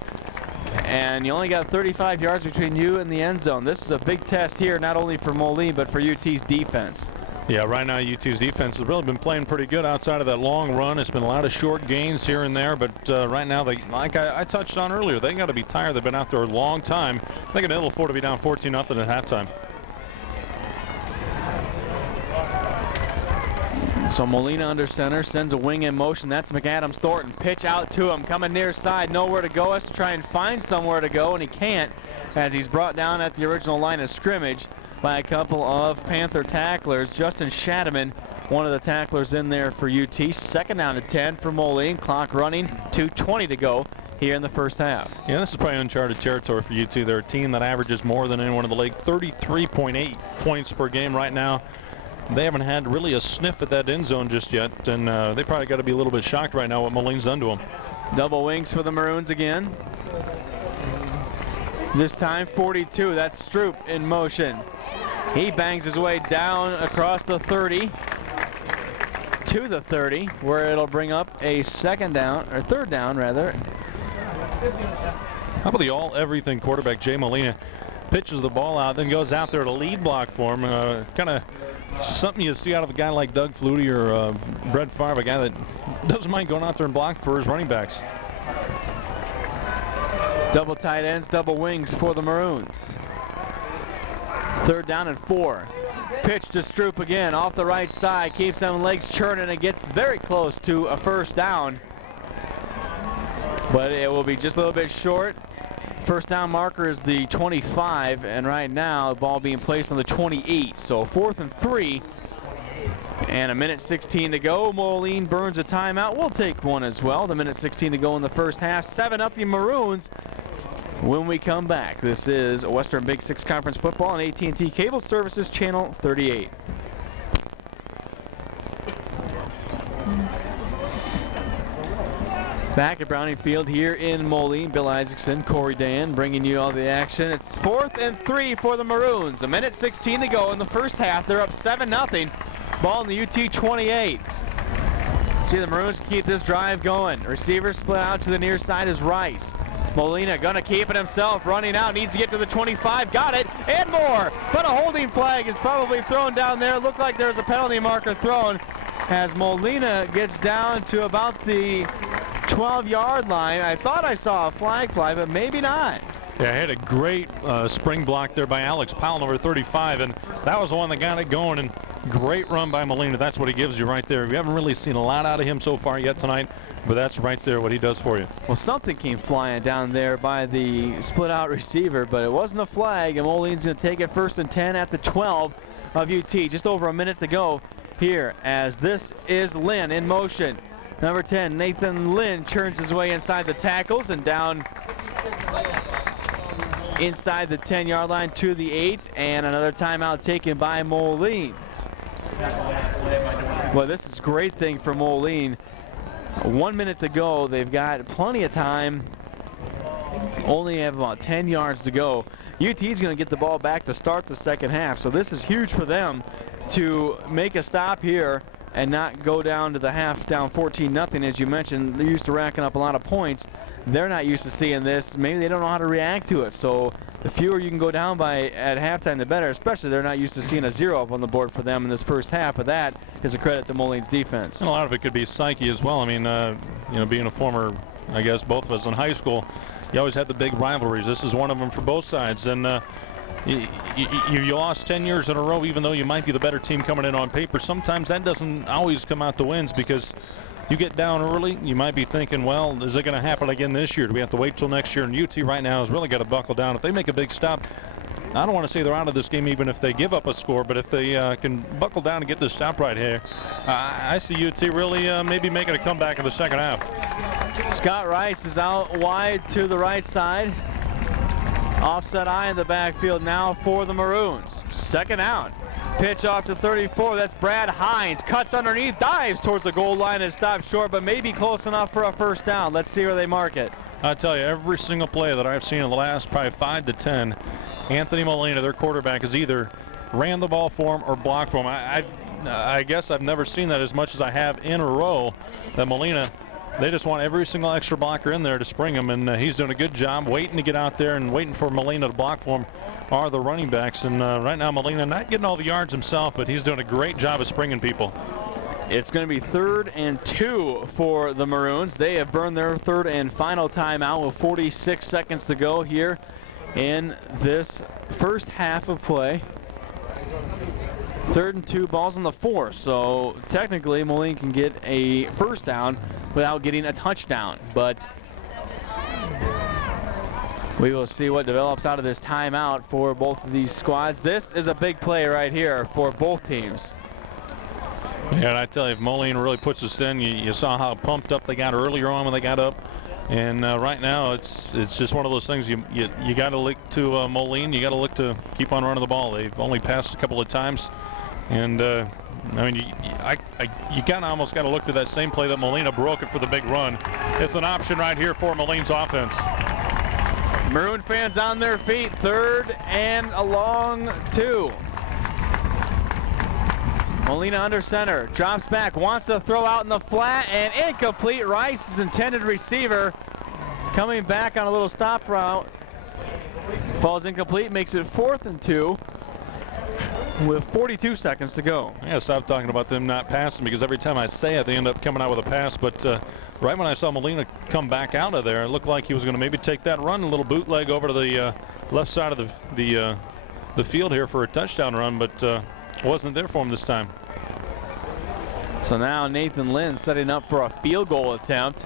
and you only got 35 yards between you and the end zone. This is a big test here, not only for Moline, but for UT's defense. Yeah, right now UT's defense has really been playing pretty good outside of that long run. It's been a lot of short gains here and there, but right now, like I touched on earlier, they got to be tired. They've been out there a long time. They can ill afford to be down 14-0 at halftime. So Molina under center, sends a wing in motion. That's McAdams Thornton. Pitch out to him, coming near side, nowhere to go. Has to try and find somewhere to go, and he can't, as he's brought down at the original line of scrimmage by a couple of Panther tacklers. Justin Shadman, one of the tacklers in there for UT. 2nd down and 10 for Moline. Clock running, 2:20 to go here in the first half. Yeah, this is probably uncharted territory for UT. They're a team that averages more than anyone in the league, 33.8 points per game right now. They haven't had really a sniff at that end zone just yet, and they probably got to be a little bit shocked right now what Moline's done to them. Double wings for the Maroons again. This time 42, that's Stroop in motion. He bangs his way down across the 30 to the 30, where it'll bring up a 2nd down, or 3rd down rather. How about the all-everything quarterback, Jay Molina, pitches the ball out, then goes out there to lead block for him. Kind of something you see out of a guy like Doug Flutie or Brett Favre, a guy that doesn't mind going out there and block for his running backs. Double tight ends, double wings for the Maroons. 3rd down and 4. Pitch to Stroop again, off the right side, keeps them legs churning and gets very close to a 1st down. But it will be just a little bit short. 1st down marker is the 25, and right now the ball being placed on the 28. So 4th and 3, and 1:16 to go. Moline burns a timeout. We'll take one as well. The 1:16 to go in the first half. 7-0 the Maroons. When we come back, this is Western Big Six Conference Football on AT&T Cable Services Channel 38. Back at Browning Field here in Moline, Bill Isaacson, Corey Dan bringing you all the action. It's 4th and 3 for the Maroons. 1:16 to go in the first half. They're up 7-0. Ball in the UT 28. See the Maroons keep this drive going. Receiver split out to the near side is Rice. Molina gonna keep it himself, running out, needs to get to the 25, got it, and more. But a holding flag is probably thrown down there. Looked like there's a penalty marker thrown as Molina gets down to about the 12-yard line. I thought I saw a flag fly, but maybe not. Yeah, had a great spring block there by Alex Powell, number 35, and that was the one that got it going, and great run by Molina. That's what he gives you right there. We haven't really seen a lot out of him so far yet tonight, but that's right there what he does for you. Well, something came flying down there by the split-out receiver, but it wasn't a flag, and Moline's going to take it 1st and 10 at the 12 of UT. Just over a minute to go here as this is Lynn in motion. Number 10, Nathan Lynn churns his way inside the tackles and down inside the 10-yard line to the 8, and another timeout taken by Moline. Well, this is a great thing for Moline. 1 minute to go. They've got plenty of time. Only have about 10 yards to go. UT's going to get the ball back to start the second half, so this is huge for them to make a stop here and not go down to the half down 14-0. As you mentioned, they're used to racking up a lot of points. They're not used to seeing this. Maybe they don't know how to react to it. So the fewer you can go down by at halftime, the better. Especially they're not used to seeing a 0 up on the board for them in this first half. But that is a credit to Moline's defense. And a lot of it could be psyche as well. I mean, you know, being a former, I guess both of us in high school, you always had the big rivalries. This is one of them for both sides. And you lost 10 years in a row, even though you might be the better team coming in on paper. Sometimes that doesn't always come out to wins because you get down early, you might be thinking, well, is it going to happen again this year? Do we have to wait till next year? And UT right now has really got to buckle down. If they make a big stop, I don't want to say they're out of this game even if they give up a score, but if they can buckle down and get this stop right here, I see UT really maybe making a comeback in the second half. Scott Rice is out wide to the right side. Offset eye in the backfield now for the Maroons. Second out. Pitch off to 34. That's Brad Hines. Cuts underneath, dives towards the goal line and stops short, but maybe close enough for a first down. Let's see where they mark it. I tell you, every single play that I've seen in the last probably 5 to 10, Anthony Molina, their quarterback, has either ran the ball for him or blocked for him. I guess I've never seen that as much as I have in a row. That Molina, they just want every single extra blocker in there to spring him, and he's doing a good job waiting to get out there and waiting for Molina to block for him are the running backs. And right now Molina not getting all the yards himself, but he's doing a great job of springing people. It's going to be 3rd and 2 for the Maroons. They have burned their 3rd and final timeout with 46 seconds to go here in this first half of play. 3rd and 2, balls on the 4. So technically Moline can get a first down without getting a touchdown, but we will see what develops out of this timeout for both of these squads. This is a big play right here for both teams. Yeah, and I tell you, if Moline really puts this in, you saw how pumped up they got earlier on when they got up. And right now, it's just one of those things you got to look to Moline. You got to look to keep on running the ball. They've only passed a couple of times, and I mean, you kind of almost got to look to that same play that Molina broke it for the big run. It's an option right here for Moline's offense. Maroon fans on their feet. 3rd and a long 2. Molina under center, drops back, wants to throw out in the flat, and incomplete. Rice's intended receiver coming back on a little stop route. Falls incomplete, makes it 4th and 2 with 42 seconds to go. I gotta stop talking about them not passing because every time I say it, they end up coming out with a pass. But right when I saw Molina come back out of there, it looked like he was going to maybe take that run, a little bootleg over to the left side of the field here for a touchdown run, but wasn't there for him this time. So now Nathan Lynn setting up for a field goal attempt.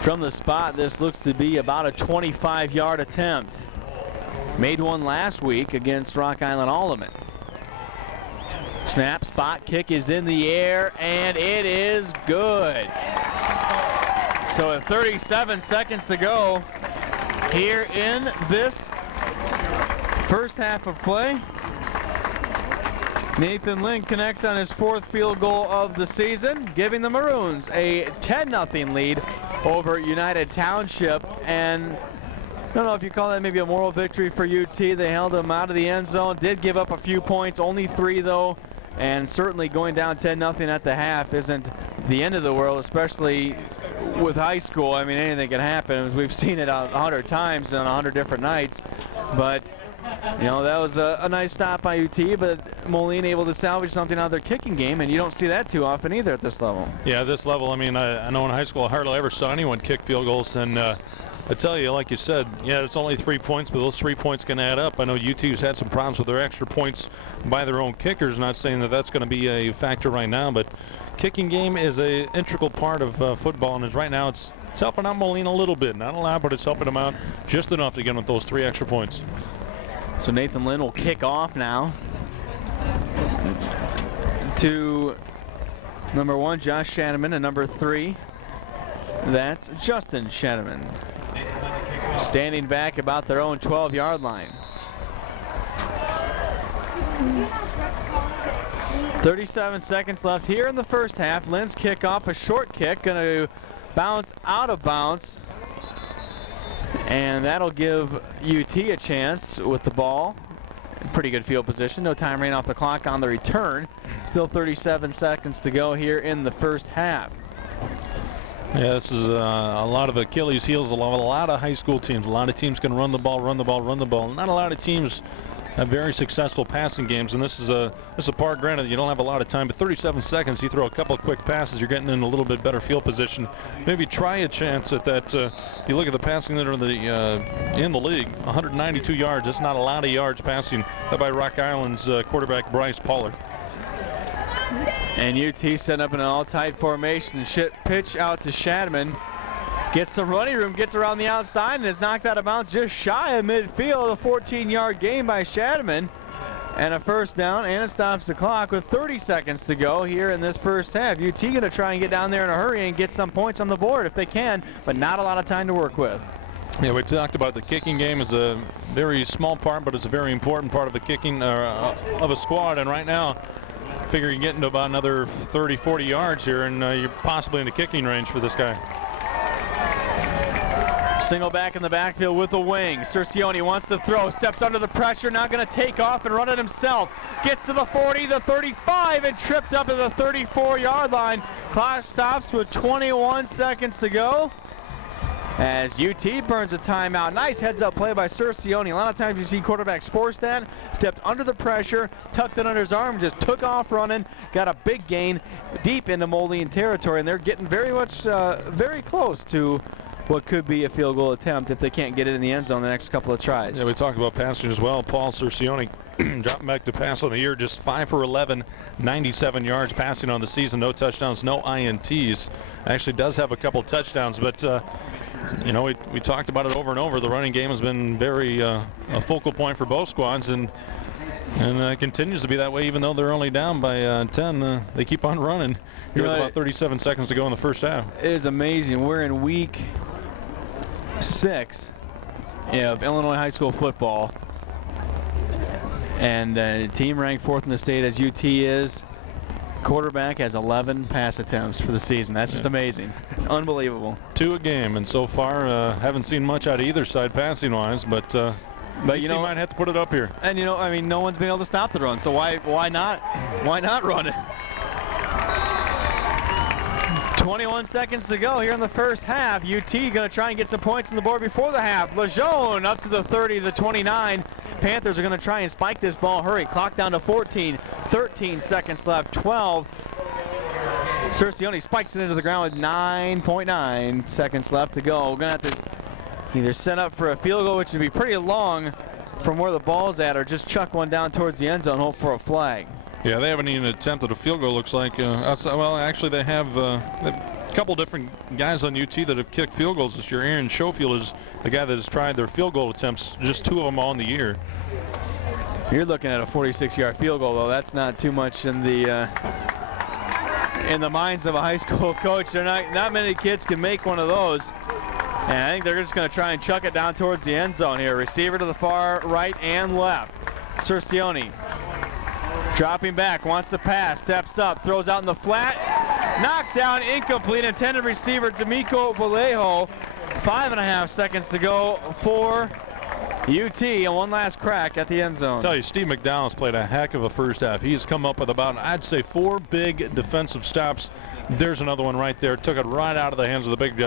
From the spot, this looks to be about a 25-yard attempt. Made one last week against Rock Island Alderman. Snap, spot kick is in the air, and it is good. So at 37 seconds to go here in this first half of play, Nathan Lynn connects on his 4th field goal of the season, giving the Maroons a 10-0 lead over United Township. And I don't know if you call that maybe a moral victory for UT. They held them out of the end zone, did give up a few points, only 3 though. And certainly going down 10-0 at the half isn't the end of the world, especially with high school. I mean, anything can happen. We've seen it 100 times on 100 different nights. But, you know, that was a nice stop by UT, but Moline able to salvage something out of their kicking game, and you don't see that too often either at this level. Yeah, this level, I mean, I know in high school I hardly ever saw anyone kick field goals, and I tell you, like you said, yeah, it's only 3 points, but those 3 points can add up. I know UT's had some problems with their extra points by their own kickers. Not saying that that's going to be a factor right now, but kicking game is an integral part of football, and right now it's helping out Moline a little bit. Not a lot, but it's helping them out just enough to get with those 3 extra points. So Nathan Lynn will kick off now to number 1, Josh Shanneman, and number 3, that's Justin Shanneman. Standing back about their own 12-yard line. 37 seconds left here in the first half. Lynn's kickoff, a short kick, going to bounce out of bounds. And that'll give UT a chance with the ball. Pretty good field position. No time ran off the clock on the return. Still 37 seconds to go here in the first half. Yeah, this is a lot of Achilles heels. A lot of high school teams. A lot of teams can run the ball, run the ball, run the ball. Not a lot of teams have very successful passing games, and this is a part. Granted, you don't have a lot of time, but 37 seconds, you throw a couple of quick passes, you're getting in a little bit better field position. Maybe try a chance at that. You look at the passing that are in the league, 192 yards. That's not a lot of yards passing by Rock Island's quarterback Bryce Pollard. And UT set up in an all-tight formation. Pitch out to Shadman. Gets some running room, gets around the outside, and is knocked out of bounds just shy of midfield. A 14-yard gain by Shadman. And a first down, and it stops the clock with 30 seconds to go here in this first half. UT going to try and get down there in a hurry and get some points on the board if they can, but not a lot of time to work with. Yeah, we talked about the kicking game is a very small part, but it's a very important part of the kicking of a squad. And right now, figure you get into about another 30, 40 yards here, and you're possibly in the kicking range for this guy. Single back in the backfield with a wing. Cercioni wants to throw, steps under the pressure, not going to take off and run it himself. Gets to the 40, the 35, and tripped up to the 34-yard line. Clock stops with 21 seconds to go as UT burns a timeout. Nice heads-up play by Cercioni. A lot of times you see quarterbacks force that, stepped under the pressure, tucked it under his arm, just took off running, got a big gain deep into Moline territory, and they're getting very close to what could be a field goal attempt if they can't get it in the end zone the next couple of tries. Yeah, we talked about passing as well. Paul Cercioni dropping back to pass on the year, just 5 for 11, 97 yards passing on the season. No touchdowns, no INTs. Actually does have a couple touchdowns, but you know, we talked about it over and over. The running game has been very a focal point for both squads, and continues to be that way even though they're only down by 10. They keep on running here with about 37 seconds to go in the first half. It is amazing. We're in week 6 of Illinois high school football, and a team ranked 4th in the state as UT is. Quarterback has 11 pass attempts for the season. That's just amazing. It's unbelievable. 2 a game, and so far haven't seen much out of either side passing wise, but you know, might have to put it up here. And you know, I mean, no one's been able to stop the run, so why not run it? 21 seconds to go here in the first half. UT going to try and get some points on the board before the half. Lejeune up to the 30, the 29. Panthers are going to try and spike this ball. Hurry, clock down to 14. 13 seconds left, 12. Cercioni spikes it into the ground with 9.9 seconds left to go. We're going to have to either set up for a field goal, which would be pretty long from where the ball's at, or just chuck one down towards the end zone, hope for a flag. Yeah, they haven't even attempted a field goal, looks like. Outside, well, actually, they have a couple different guys on UT that have kicked field goals this year. Aaron Schofield is the guy that has tried their field goal attempts, just 2 of them on the year. You're looking at a 46-yard field goal, though. That's not too much in the minds of a high school coach. They're not many kids can make one of those. And I think they're just going to try and chuck it down towards the end zone here. Receiver to the far right and left. Cercioni dropping back, wants to pass, steps up, throws out in the flat. Knocked down, incomplete. Intended receiver D'Amico Vallejo. 5.5 seconds to go for UT, and one last crack at the end zone. I tell you, Steve McDowell's played a heck of a first half. He's come up with about, I'd say, 4 big defensive stops. There's another one right there. Took it right out of the hands of the big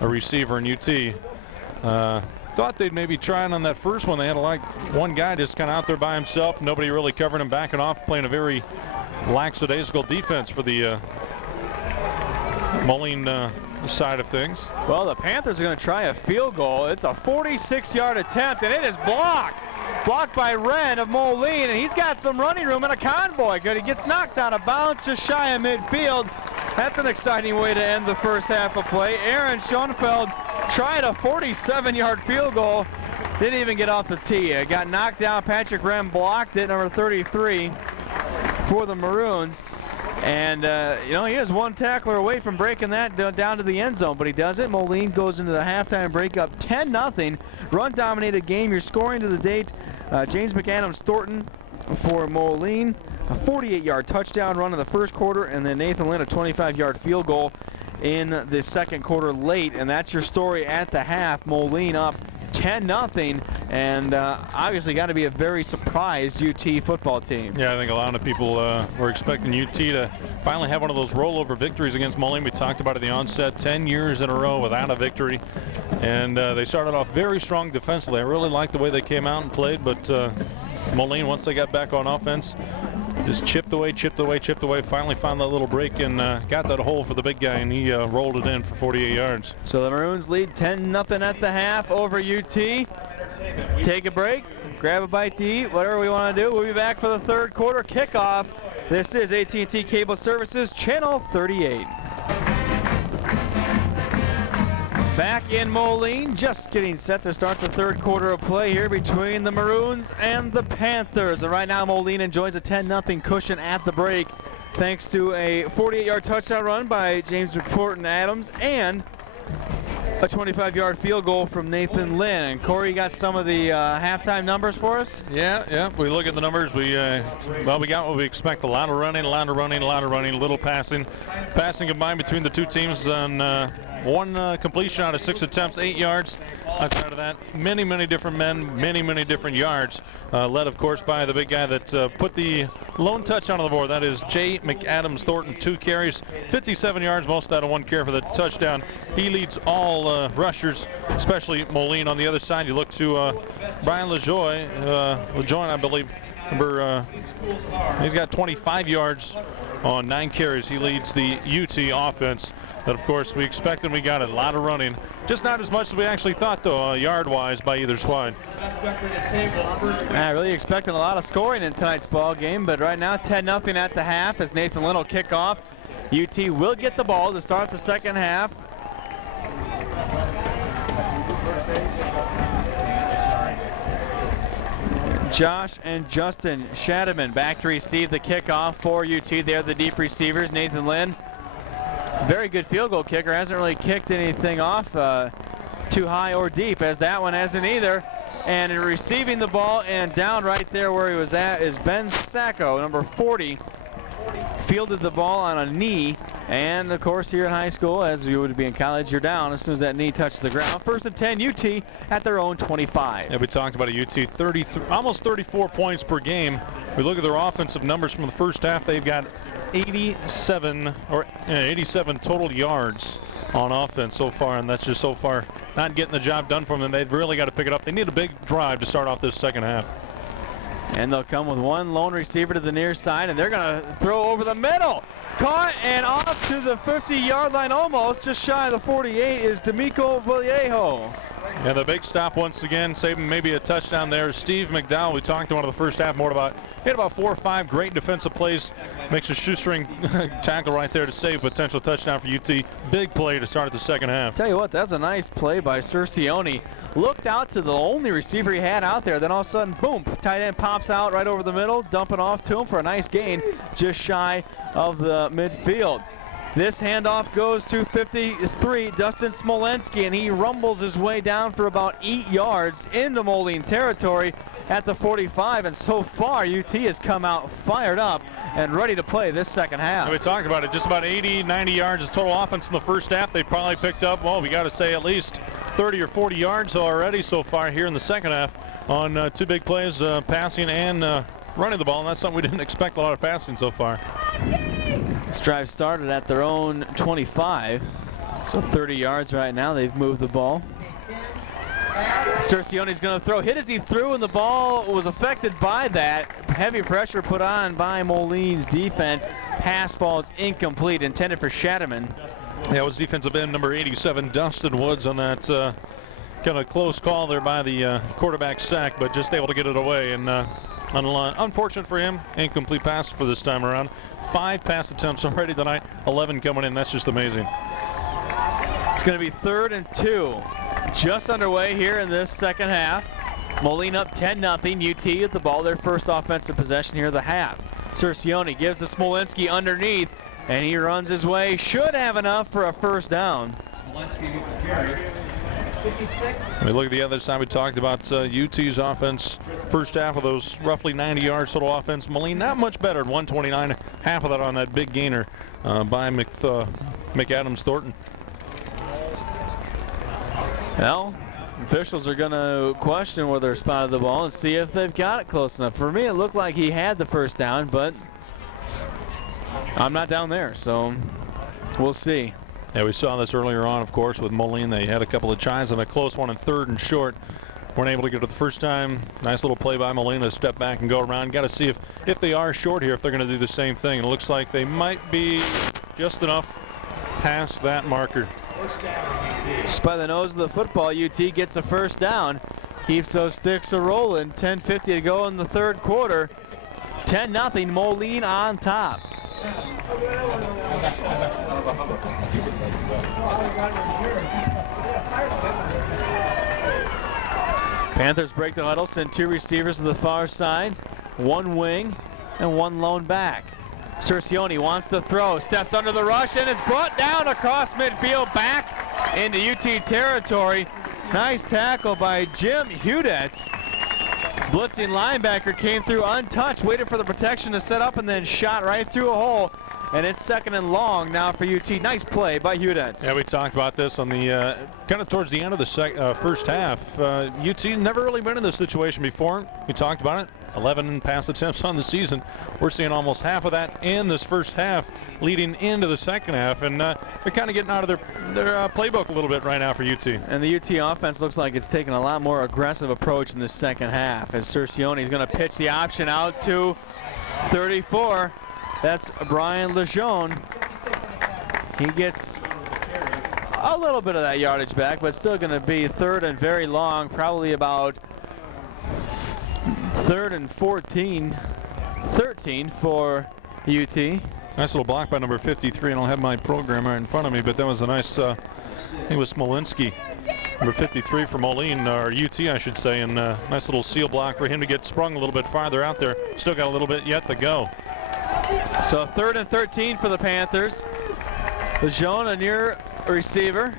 receiver in UT. Thought they'd maybe try it on that first one. They had one guy just kind of out there by himself. Nobody really covering him, backing off, playing a very lackadaisical defense for the Moline side of things. Well, the Panthers are going to try a field goal. It's a 46-yard attempt, and it is blocked. Blocked by Wren of Moline, and he's got some running room in a convoy. Good, he gets knocked out of bounds just shy of midfield. That's an exciting way to end the first half of play. Aaron Schoenfeld tried a 47-yard field goal. Didn't even get off the tee. It got knocked down. Patrick Wren blocked it, number 33 for the Maroons. And, you know, he is one tackler away from breaking that down to the end zone, but he doesn't. Moline goes into the halftime break up 10-0. Run-dominated game. Your scoring to the date, James McAdams Thornton for Moline, a 48-yard touchdown run in the first quarter, and then Nathan Lynn a 25-yard field goal in the second quarter late. And that's your story at the half. Moline up 10-0, and obviously got to be a very surprised UT football team. Yeah, I think a lot of people were expecting UT to finally have one of those rollover victories against Moline. We talked about at the onset, 10 years in a row without a victory, and they started off very strong defensively. I really liked the way they came out and played, but Moline, once they got back on offense, just chipped away, finally found that little break and got that hole for the big guy, and he rolled it in for 48 yards. So the Maroons lead 10-0 at the half over UT. Take a break, grab a bite to eat, whatever we want to do. We'll be back for the third quarter kickoff. This is AT&T Cable Services, Channel 38. Back in Moline, just getting set to start the third quarter of play here between the Maroons and the Panthers. And right now, Moline enjoys a 10-0 cushion at the break, thanks to a 48-yard touchdown run by James McPorton Adams and a 25-yard field goal from Nathan Lynn. And Corey, you got some of the halftime numbers for us? Yeah. We look at the numbers. We got what we expect. A lot of running, little passing. Passing combined between the two teams on one completion out of 6 attempts, 8 yards. Outside of that, many different men, many different yards. Led, of course, by the big guy that put the lone touchdown on the board. That is Jay McAdams Thornton, 2 carries, 57 yards, most out of 1 carry for the touchdown. He leads all rushers, especially Moline. On the other side, you look to Brian LeJoy, I believe. He's got 25 yards on 9 carries. He leads the UT offense. But of course, we expected, we got a lot of running. Just not as much as we actually thought, though, yard-wise by either side. I really expected a lot of scoring in tonight's ball game, but right now 10-0 at the half as Nathan Lynn will kick off. UT will get the ball to start the second half. Josh and Justin Shadaman back to receive the kickoff for UT. They're the deep receivers. Nathan Lynn, very good field goal kicker, hasn't really kicked anything off too high or deep, as that one hasn't either. And in receiving the ball and down right there where he was at is Ben Sacco, number 40. Fielded the ball on a knee, and of course here in high school, as you would be in college, you're down as soon as that knee touches the ground. First and 10, UT at their own 25. Yeah, we talked about a UT, almost 34 points per game. We look at their offensive numbers from the first half. They've got 87 total yards on offense so far, and that's just so far not getting the job done for them. They've really got to pick it up. They need a big drive to start off this second half. And they'll come with one lone receiver to the near side, and they're going to throw over the middle. Caught and off to the 50-yard line almost, just shy of the 48 is D'Amico Vallejo. And the big stop once again, saving maybe a touchdown there. Steve McDowell, we talked about in the first half more about, he had about 4 or 5 great defensive plays. Makes a shoestring tackle right there to save potential touchdown for UT. Big play to start the second half. Tell you what, that's a nice play by Cercione. Looked out to the only receiver he had out there, then all of a sudden, boom, tight end pops out right over the middle, dumping off to him for a nice gain just shy of the midfield. This handoff goes to 53, Dustin Smolensky, and he rumbles his way down for about 8 yards into Moline territory. at the 45, and so far UT has come out fired up and ready to play this second half. We talked about it, just about 80, 90 yards of total offense in the first half. They probably picked up, well, we got to say at least 30 or 40 yards already so far here in the second half on 2 big plays, passing and running the ball, and that's something we didn't expect a lot of passing so far. This drive started at their own 25, so 30 yards right now. They've moved the ball. Cercione's going to throw. Hit as he threw, and the ball was affected by that. Heavy pressure put on by Moline's defense. Pass ball is incomplete, intended for Shatterman. Yeah, it was defensive end number 87, Dustin Woods, on that kind of close call there by the quarterback sack, but just able to get it away. And unfortunate for him, incomplete pass for this time around. 5 pass attempts already tonight, 11 coming in. That's just amazing. It's going to be 3rd and 2. Just underway here in this second half. Moline up 10-0. UT at the ball, their first offensive possession here of the half. Cercione gives to Smolinski underneath, and he runs his way. Should have enough for a first down. Smolinski with the carry. 56. We look at the other side. We talked about UT's offense. First half of those roughly 90 yards total offense. Moline not much better at 129. Half of that on that big gainer by McAdams Thornton. Well, officials are going to question where they're spotted the ball and see if they've got it close enough. For me, it looked like he had the first down, but I'm not down there, so we'll see. Yeah, we saw this earlier on, of course, with Moline. They had a couple of tries and a close one in 3rd and short. Weren't able to get it the first time. Nice little play by Moline to step back and go around. Got to see if they are short here, if they're going to do the same thing. And it looks like they might be just enough past that marker. Just by the nose of the football, UT gets a first down. Keeps those sticks a-rolling. 10:50 to go in the 3rd quarter. 10-0, Moline on top. Panthers break the huddle, send 2 receivers to the far side, 1 wing and 1 lone back. Cercione wants to throw, steps under the rush, and is brought down across midfield back into UT territory. Nice tackle by Jim U.T.H.S. Blitzing linebacker came through untouched, waited for the protection to set up, and then shot right through a hole. And it's 2nd and long now for UT. Nice play by U.T.H.S. Yeah, we talked about this on the kind of towards the end of the first half. UT never really been in this situation before. We talked about it. 11 pass attempts on the season. We're seeing almost half of that in this first half leading into the second half, and they're kind of getting out of their playbook a little bit right now for UT. And the UT offense looks like it's taking a lot more aggressive approach in the second half, as Cercione is going to pitch the option out to 34. That's Brian Lejeune. He gets a little bit of that yardage back, but still going to be 3rd and very long, probably about 3rd and 13 for UT. Nice little block by number 53. I don't have my programmer in front of me, but that was a nice, I think it was Smolinski, number 53 for Moline, or UT I should say, and nice little seal block for him to get sprung a little bit farther out there. Still got a little bit yet to go. So 3rd and 13 for the Panthers. Lejeune, a near receiver.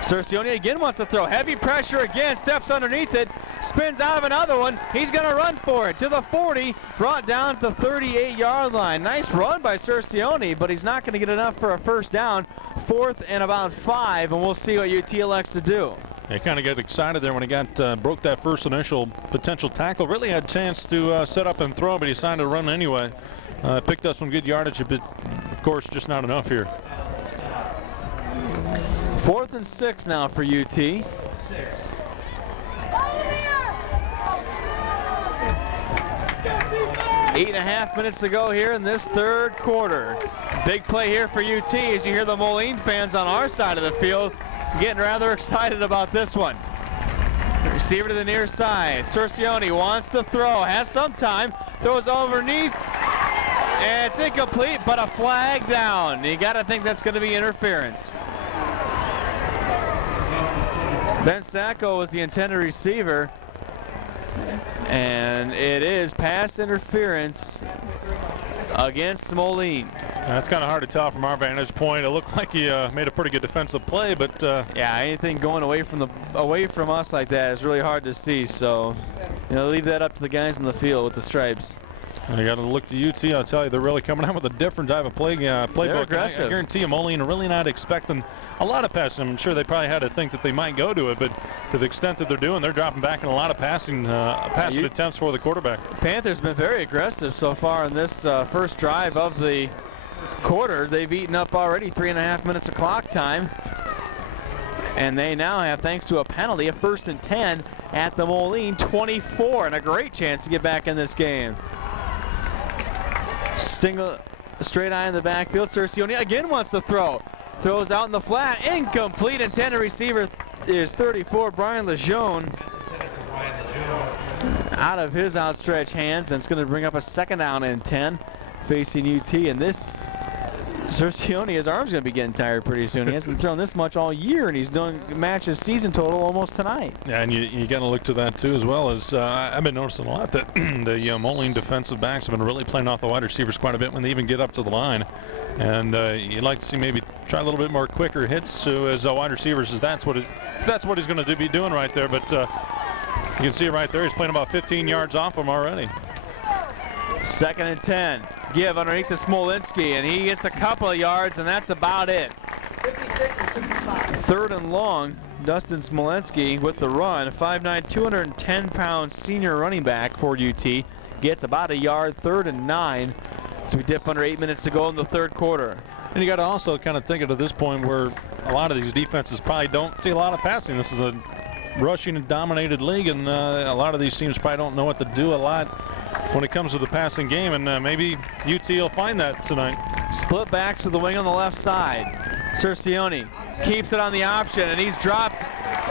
Cercione again wants to throw. Heavy pressure again, steps underneath it, spins out of another one. He's going to run for it to the 40, brought down to the 38-yard line. Nice run by Cercione, but he's not going to get enough for a first down. 4th and about 5, and we'll see what UT elects to do. He kind of got excited there when he broke that first initial potential tackle. Really had a chance to set up and throw, but he decided to run anyway. Picked up some good yardage, but of course just not enough here. 4th and 6 now for UT. 8.5 minutes to go here in this 3rd quarter. Big play here for UT as you hear the Moline fans on our side of the field getting rather excited about this one. Receiver to the near side. Cercione wants to throw, has some time, throws underneath, and it's incomplete, but a flag down. You got to think that's going to be interference. Ben Sacco was the intended receiver, and it is pass interference against Moline. That's kind of hard to tell from our vantage point. It looked like he made a pretty good defensive play, but yeah, anything going away from us like that is really hard to see. So leave that up to the guys in the field with the stripes. I got to look to UT. I'll tell you, they're really coming out with a different type of playbook. Aggressive. I guarantee you, Moline are really not expecting a lot of passing. I'm sure they probably had to think that they might go to it, but to the extent that they're doing, they're dropping back in a lot of passing attempts for the quarterback. Panthers been very aggressive so far in this first drive of the quarter. They've eaten up already 3.5 minutes of clock time. And they now have, thanks to a penalty, a 1st and 10 at the Moline 24, and a great chance to get back in this game. Stingle, straight eye in the backfield. Cercioni again wants to throw. Throws out in the flat, incomplete. Intended receiver is 34, Brian Lejeune. Out of his outstretched hands, and it's going to bring up a 2nd down and 10 facing UT. And this Cercioni, his arm's going to be getting tired pretty soon. He hasn't thrown this much all year, and he's doing match his season total almost tonight. Yeah, and you got to look to that too, as well as I've been noticing a lot that the Moline defensive backs have been really playing off the wide receivers quite a bit when they even get up to the line. And you'd like to see maybe try a little bit more quicker hits so as wide receivers, as that's what he's going to be doing right there. But you can see it right there. He's playing about 15 yards off him already. 2nd and 10. Give underneath to Smolinski, and he gets a couple of yards, and that's about it. 56 and 65. 3rd and long. Dustin Smolinski with the run. 5'9", 210-pound senior running back for UT. Gets about a yard. 3rd and 9. So we dip under 8 minutes to go in the 3rd quarter. And you got to also kind of think it at this point where a lot of these defenses probably don't see a lot of passing. This is a rushing and dominated league, and a lot of these teams probably don't know what to do a lot when it comes to the passing game, and maybe UT will find that tonight. Split backs with the wing on the left side. Cercioni keeps it on the option, and he's dropped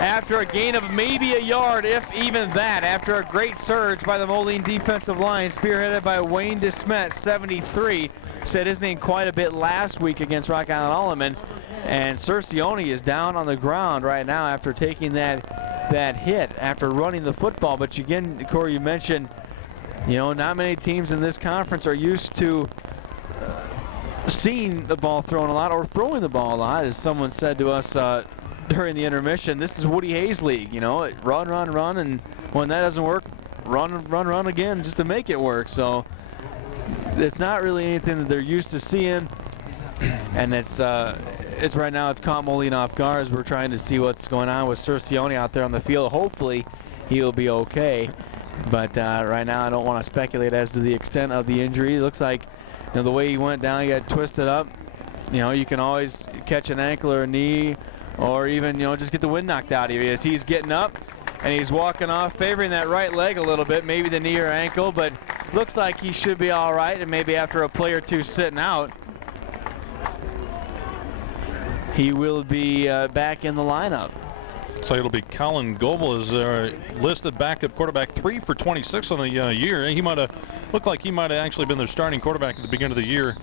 after a gain of maybe a yard, if even that, after a great surge by the Moline defensive line, spearheaded by Wayne DeSmet, 73. Said his name quite a bit last week against Rock Island Alleman, and Cercioni is down on the ground right now after taking that hit after running the football. But again, Corey, you mentioned, not many teams in this conference are used to seeing the ball thrown a lot or throwing the ball a lot. As someone said to us during the intermission, this is Woody Hayes League, run, and when that doesn't work, run again just to make it work. So it's not really anything that they're used to seeing, and it's right now it's caught Moline off guard as we're trying to see what's going on with Cercioni out there on the field. Hopefully he'll be okay. But right now I don't want to speculate as to the extent of the injury. It looks like the way he went down, he got twisted up. You can always catch an ankle or a knee, or even just get the wind knocked out of you as he's getting up and he's walking off, favoring that right leg a little bit, maybe the knee or ankle, but looks like he should be all right. And maybe after a play or two sitting out, he will be back in the lineup. So it'll be Colin Goebel is listed backup quarterback, 3 for 26 on the year. He might have looked like he might have actually been their starting quarterback at the beginning of the year.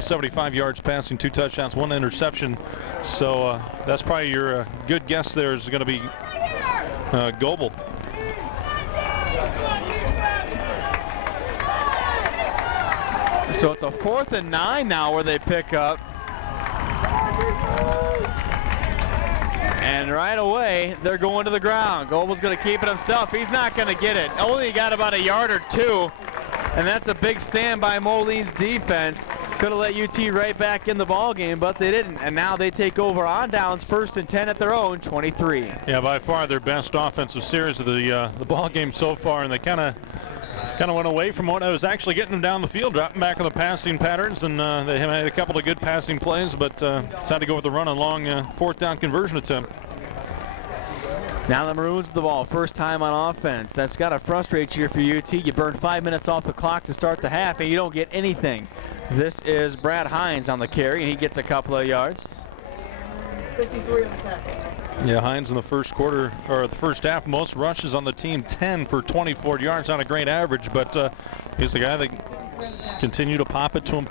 75 yards passing, 2 touchdowns, 1 interception. So that's probably your good guess there is going to be Goebel. So it's a 4th and 9 now where they pick up. And right away, they're going to the ground. Goebel's going to keep it himself. He's not going to get it. Only got about a yard or 2. And that's a big stand by Moline's defense. Could have let UT right back in the ball game, but they didn't. And now they take over on downs, 1st and 10 at their own 23. Yeah, by far their best offensive series of the ball game so far, and they kind of went away from what I was actually getting them down the field, dropping back on the passing patterns, and they had a couple of good passing plays, but decided to go with the run and long 4th down conversion attempt. Now the Maroons with the ball, first time on offense. That's got to frustrate you for UT. You burn 5 minutes off the clock to start the half, and you don't get anything. This is Brad Hines on the carry, and he gets a couple of yards. 53 on the tackle. Yeah, Hines in the first quarter, or the first half, most rushes on the team, 10 for 24 yards, not a great average, but he's the guy that continue to pop it to him.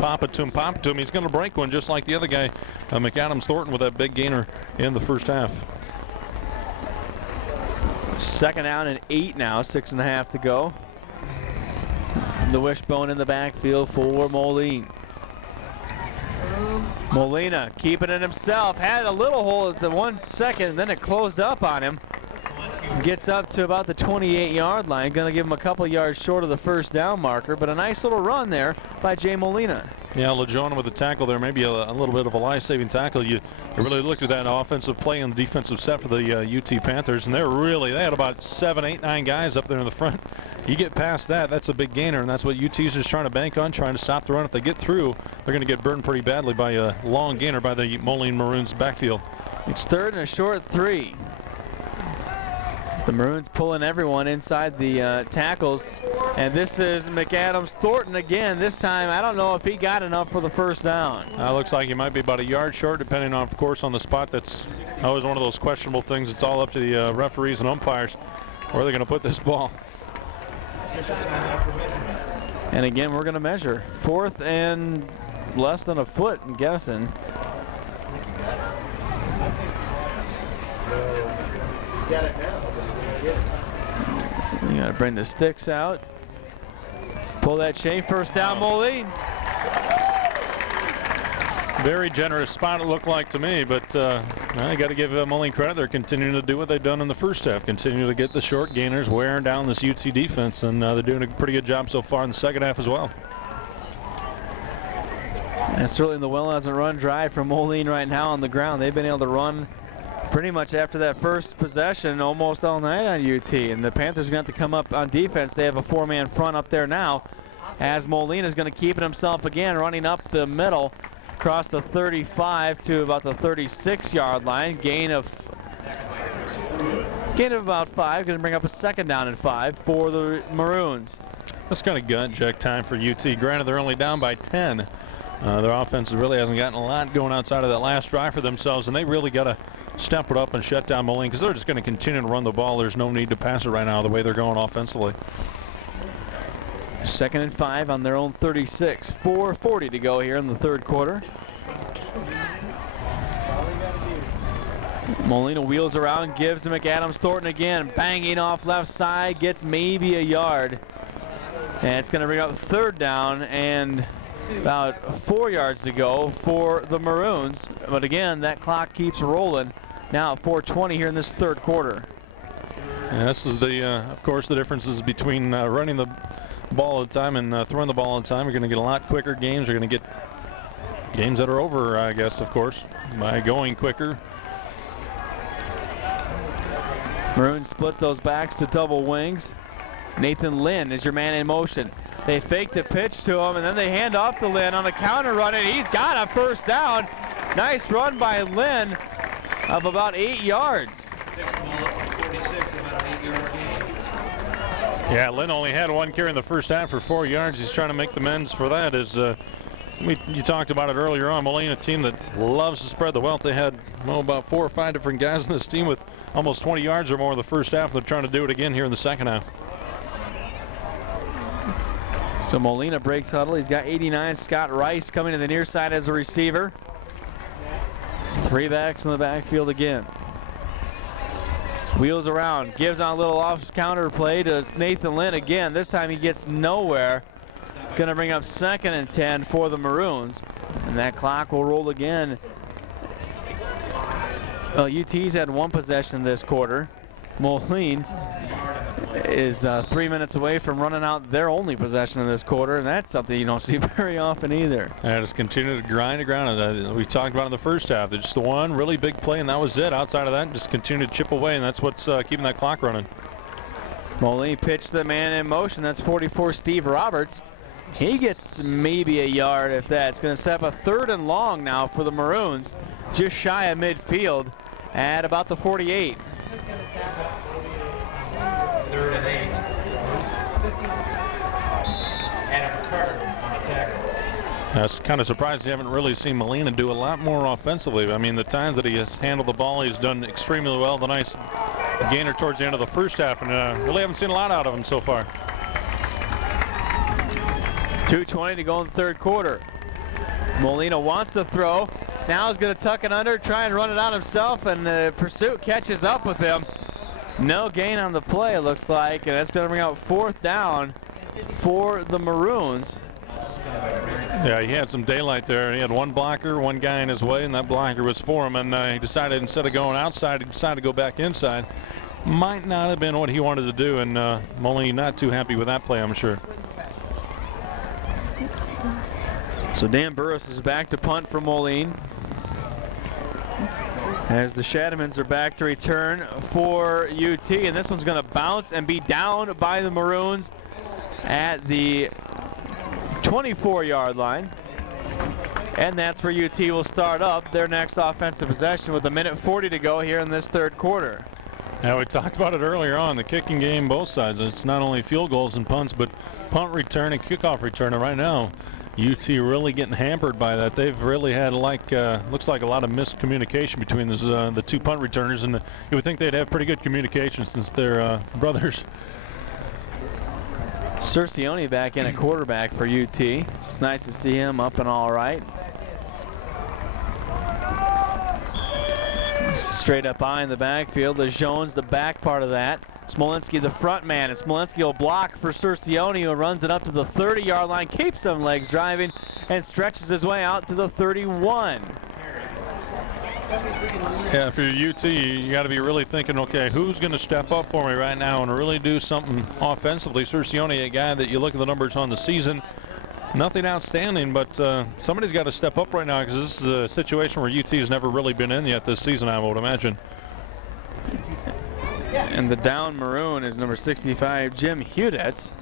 He's going to break one just like the other guy, McAdams Thornton, with that big gainer in the first half. 2nd down and 8 now, 6.5 to go. The wishbone in the backfield for Moline. Molina keeping it himself, had a little hole at the 1 second, and then it closed up on him. Gets up to about the 28-yard line. Going to give him a couple yards short of the first down marker, but a nice little run there by Jay Molina. Yeah, LeJohn with the tackle there, maybe a little bit of a life-saving tackle. You really looked at that offensive play and the defensive set for the UT Panthers, and they had about 7, 8, 9 guys up there in the front. You get past that, that's a big gainer, and that's what UT's just trying to bank on, trying to stop the run. If they get through, they're going to get burned pretty badly by a long gainer by the Moline Maroons backfield. It's 3rd and a short 3. The Maroons pulling everyone inside the tackles, and this is McAdams Thornton again. This time I don't know if he got enough for the first down. Looks like he might be about a yard short, depending on, of course, on the spot. That's always one of those questionable things. It's all up to the referees and umpires where they're going to put this ball. And again, we're going to measure 4th and less than a foot, I'm guessing. You got to bring the sticks out. Pull that chain. First down, Moline. Very generous spot it looked like to me, but I got to give Moline credit. They're continuing to do what they've done in the first half, continue to get the short gainers, wearing down this UT defense, and they're doing a pretty good job so far in the second half as well. And certainly the well hasn't run dry for Moline right now on the ground. They've been able to run pretty much after that first possession almost all night on UT, and the Panthers are going to have to come up on defense. They have a 4-man front up there now, as Moline is going to keep it himself again, running up the middle across the 35 to about the 36-yard line. Gain of about 5. Going to bring up a 2nd down and 5 for the Maroons. That's kind of gut check time for UT. Granted, they're only down by 10. Their offense really hasn't gotten a lot going outside of that last drive for themselves, and they really got to step it up and shut down Moline, because they're just going to continue to run the ball. There's no need to pass it right now the way they're going offensively. 2nd and 5 on their own 36. 4:40 to go here in the 3rd quarter. Molina wheels around, gives to McAdams Thornton again, banging off left side, gets maybe a yard. And it's going to bring up 3rd down and about 4 yards to go for the Maroons. But again, that clock keeps rolling. Now at 4:20 here in this 3rd quarter. And this is of course, the differences between running the ball all the time and throwing the ball all the time. You're going to get a lot quicker games. You're going to get games that are over, I guess, of course, by going quicker. Maroons split those backs to double wings. Nathan Lynn is your man in motion. They fake the pitch to him, and then they hand off to Lynn on the counter run, and he's got a first down. Nice run by Lynn of about 8 yards. Yeah, Lynn only had 1 carry in the first half for 4 yards. He's trying to make the amends for that. You talked about it earlier on. Moline, a team that loves to spread the wealth. They had about 4 or 5 different guys in this team with almost 20 yards or more in the first half. They're trying to do it again here in the second half. So Molina breaks huddle. He's got 89. Scott Rice coming to the near side as a receiver. 3 backs in the backfield again. Wheels around, gives on a little off counter play to Nathan Lynn again. This time he gets nowhere. Going to bring up 2nd and 10 for the Maroons. And that clock will roll again. UT's had 1 possession this quarter. Moline is 3 minutes away from running out their only possession in this quarter, and that's something you don't see very often either. Yeah, just continue to grind around. We talked about in the first half. Just the one really big play, and that was it. Outside of that, just continue to chip away, and that's what's keeping that clock running. Moline pitched the man in motion. That's 44, Steve Roberts. He gets maybe a yard if that. It's going to set up a 3rd and long now for the Maroons, just shy of midfield at about the 48. 3rd and 8. And a return on the tackle. I was kind of surprised you haven't really seen Molina do a lot more offensively. I mean, the times that he has handled the ball, he's done extremely well. The nice gainer towards the end of the first half, and really haven't seen a lot out of him so far. 2:20 to go in the 3rd quarter. Molina wants to throw. Now he's going to tuck it under, try and run it out himself, and the pursuit catches up with him. No gain on the play, it looks like, and that's going to bring out 4th down for the Maroons. Yeah, he had some daylight there. He had 1 blocker, 1 guy in his way, and that blocker was for him. And he decided instead of going outside, he decided to go back inside. might not have been what he wanted to do, and Moline not too happy with that play, I'm sure. So Dan Burris is back to punt for Moline, as the Shadmans are back to return for UT, and this one's going to bounce and be down by the Maroons at the 24-yard line. And that's where UT will start up their next offensive possession with 1:40 to go here in this third quarter. Now, we talked about it earlier on, the kicking game, both sides. It's not only field goals and punts, but punt return and kickoff return. And right now, UT really getting hampered by that. They've really had looks like a lot of miscommunication between the two punt returners, and you would think they'd have pretty good communication since they're brothers. Cercioni back in a quarterback for UT. It's nice to see him up and all right. Straight up high in the backfield. Lejeun's the back part of that. Smolinski the front man, and Smolinski will block for Cercioni, who runs it up to the 30-yard line, keeps some legs driving, and stretches his way out to the 31. Yeah, for UT, you got to be really thinking, okay, who's going to step up for me right now and really do something offensively? Cercioni, a guy that you look at the numbers on the season, nothing outstanding, but somebody's got to step up right now, because this is a situation where UT has never really been in yet this season, I would imagine. And the down Maroon is number 65, Jim U.T.H.S.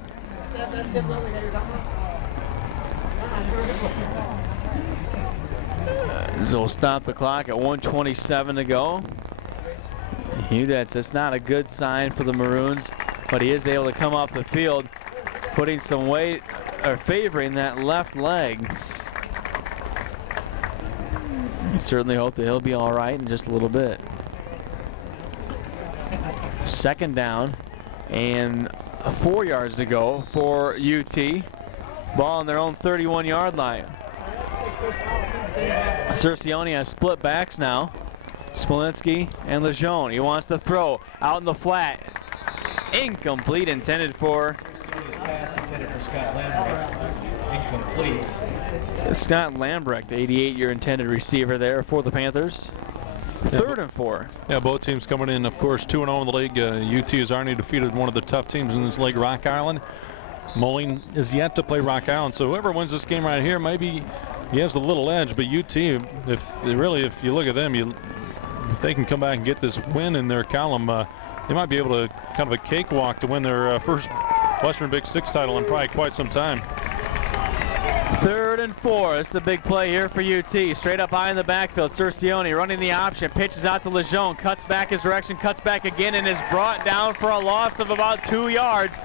So we'll stop the clock at 1:27 to go. U.T.H.S, that's not a good sign for the Maroons, but he is able to come off the field, putting some weight, or favoring that left leg. We certainly hope that he'll be all right in just a little bit. Second down and 4 yards to go for UT. Ball on their own 31-yard line. Cercioni has split backs now. Smolinski and Lejeune. He wants to throw out in the flat. Incomplete, intended for Incomplete. Scott Lambrecht, 88-year intended receiver there for the Panthers. Third and 4. Yeah, both teams coming in, of course, 2-0 in the league. UT has already defeated one of the tough teams in this league, Rock Island. Moline is yet to play Rock Island, so whoever wins this game right here, maybe he has a little edge. But UT, if you look at them, if they can come back and get this win in their column, they might be able to kind of a cakewalk to win their first Western Big Six title in probably quite some time. Third and 4. This is a big play here for UT. Straight up high in the backfield. Cercioni running the option. Pitches out to Lejeune. Cuts back his direction. Cuts back again and is brought down for a loss of about 2 yards.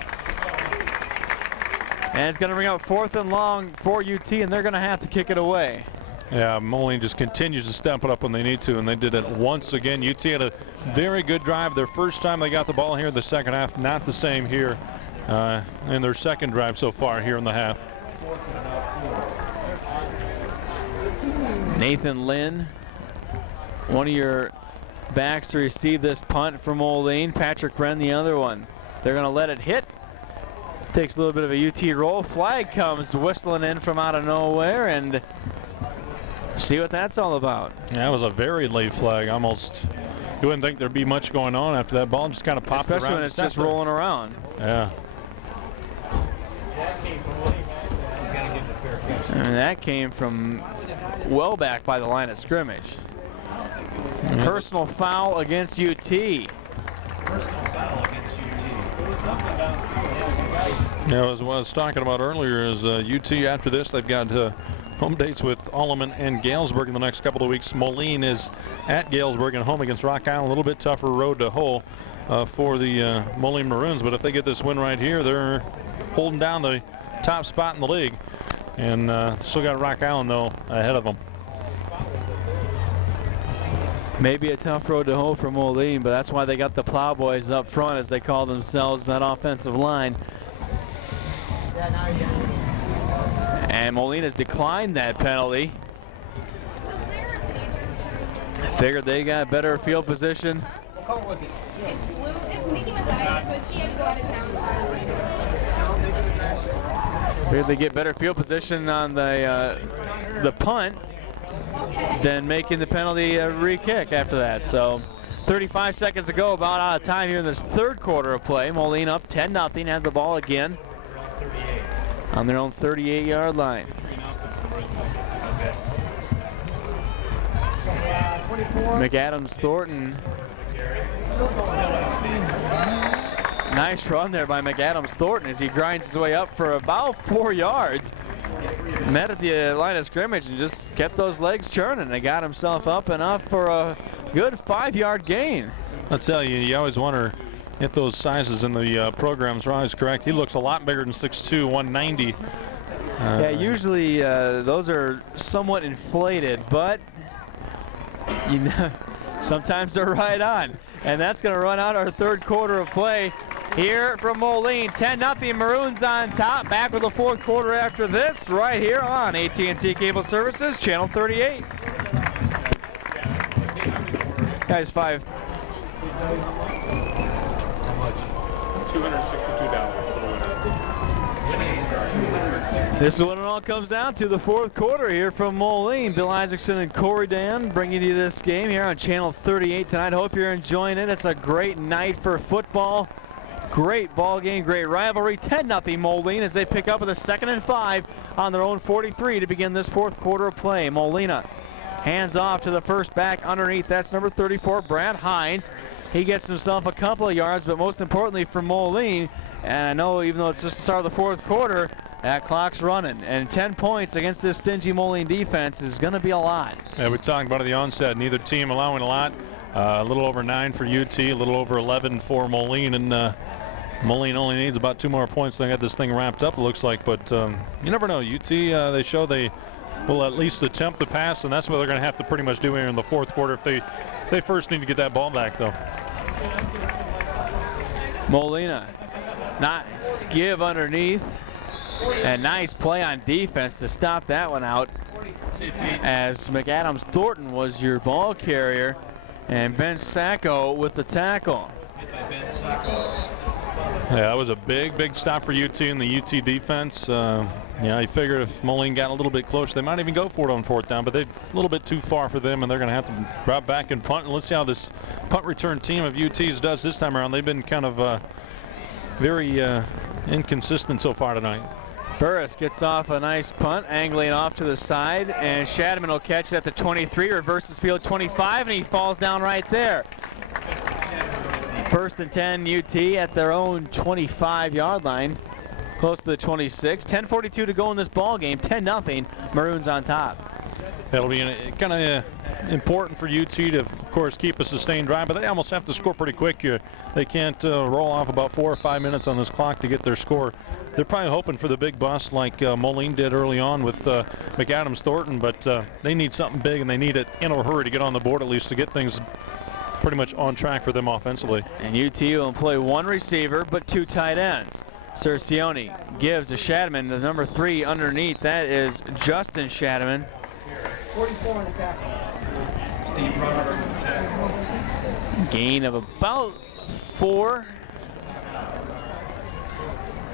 And it's going to bring up 4th and long for UT, and they're going to have to kick it away. Yeah, Moline just continues to step it up when they need to, and they did it once again. UT had a very good drive. Their first time they got the ball here in the second half. Not the same here in their second drive so far here in the half. Nathan Lynn, one of your backs to receive this punt from Moline. Patrick Wren, the other one. They're going to let it hit. Takes a little bit of a UT roll. Flag comes whistling in from out of nowhere, and see what that's all about. Yeah, it was a very late flag. Almost, you wouldn't think there'd be much going on after that ball just kind of popped around. Especially when it's just rolling around. Yeah. And that came from well back by the line of scrimmage. Personal foul against UT. Personal foul against UT. Yeah, as I was talking about earlier, is UT after this, they've got home dates with Alleman and Galesburg in the next couple of weeks. Moline is at Galesburg and home against Rock Island. A little bit tougher road to hoe for the Moline Maroons, but if they get this win right here, they're holding down the top spot in the league. And still got Rock Island, though, ahead of them. Maybe a tough road to hoe for Moline, but that's why they got the Plowboys up front, as they call themselves, that offensive line. And Moline has declined that penalty. Figured they got better field position. What color was it? It's blue. It's Nikki Matthias, but she had to go out of town. Figured they get better field position on the punt than making the penalty re-kick after that. So 35 seconds to go, about out of time here in this third quarter of play. Moline up 10-0, have the ball again on their own 38-yard line. 24. McAdams Thornton. Nice run there by McAdams Thornton as he grinds his way up for about 4 yards. Met at the line of scrimmage and just kept those legs churning and got himself up enough for a good 5-yard gain. I'll tell you, you always wonder if those sizes in the programs are always correct. He looks a lot bigger than 6'2", 190. Yeah, usually those are somewhat inflated, but you know, sometimes they're right on. And that's going to run out our third quarter of play here from Moline. 10-0, Maroons on top. Back with the fourth quarter after this, right here on AT&T Cable Services, Channel 38. Guys, $5. This is what it all comes down to, the fourth quarter here from Moline. Bill Isaacson and Corey Dan bringing you this game here on Channel 38 tonight. Hope you're enjoying it. It's a great night for football. Great ball game, great rivalry. 10-0 Moline as they pick up with a 2nd and 5 on their own 43 to begin this fourth quarter of play. Molina hands off to the first back underneath. That's number 34, Brad Hines. He gets himself a couple of yards, but most importantly for Moline, and I know even though it's just the start of the fourth quarter, that clock's running, and 10 points against this stingy Moline defense is going to be a lot. Yeah, we talked about at the onset, neither team allowing a lot. A little over 9 for UT, a little over 11 for Moline, and Moline only needs about 2 more points to get this thing wrapped up, it looks like, but you never know. UT, they show they will at least attempt the pass, and that's what they're going to have to pretty much do here in the fourth quarter if they first need to get that ball back, though. Molina, nice give underneath, and nice play on defense to stop that one out, as McAdams Thornton was your ball carrier, and Ben Sacco with the tackle. Yeah, that was a big stop for UT and the UT defense. Yeah, I figured if Moline got a little bit closer, they might even go for it on 4th down, but they're a little bit too far for them, and they're going to have to drop back and punt. And let's see how this punt return team of UT's does this time around. They've been kind of very inconsistent so far tonight. Burris gets off a nice punt, angling off to the side, and Shadman will catch it at the 23, reverses field 25, and he falls down right there. 1st and 10 UT at their own 25-yard line, close to the 26. 10:42 to go in this ball game. 10-0, Maroons on top. That'll be kind of important for UT to, of course, keep a sustained drive, but they almost have to score pretty quick here. They can't roll off about 4 or 5 minutes on this clock to get their score. They're probably hoping for the big bust like Moline did early on with McAdams Thornton, but they need something big, and they need it in a hurry to get on the board at least to get things pretty much on track for them offensively. And UT will employ 1 receiver but 2 tight ends. Cercione gives to Shadman, the number 3 underneath. That is Justin Shadman. 44 on the tackle. Gain of about 4.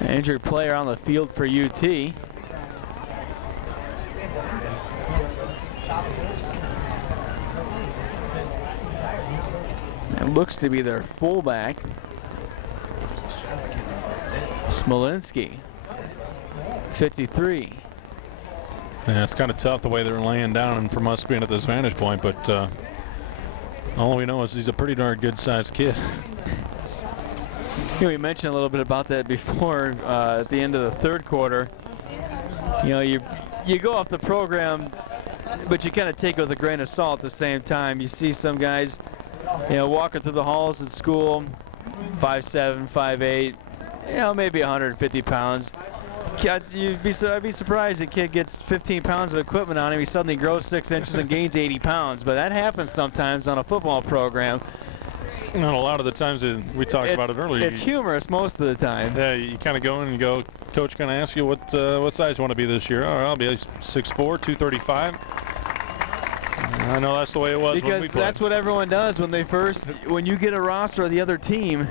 Injured player on the field for UT. It looks to be their fullback, Smolinski, 53. Yeah, it's kind of tough the way they're laying down and from us being at this vantage point, but all we know is he's a pretty darn good-sized kid. We mentioned a little bit about that before at the end of the third quarter. You know, you go off the program, but you kind of take it with a grain of salt at the same time. You see some guys, you know, walking through the halls at school, 5'7", 5'8", you know, maybe 150 pounds. I'd be surprised a kid gets 15 pounds of equipment on him. He suddenly grows 6 inches and gains 80 pounds. But that happens sometimes on a football program. And a lot of the times we talked about it earlier. It's humorous most of the time. Yeah, you kind of go in and go, coach going to ask you what size you want to be this year. All right, I'll be 6'4", 235. I know that's the way it was when we played. Because that's what everyone does when you get a roster of the other team,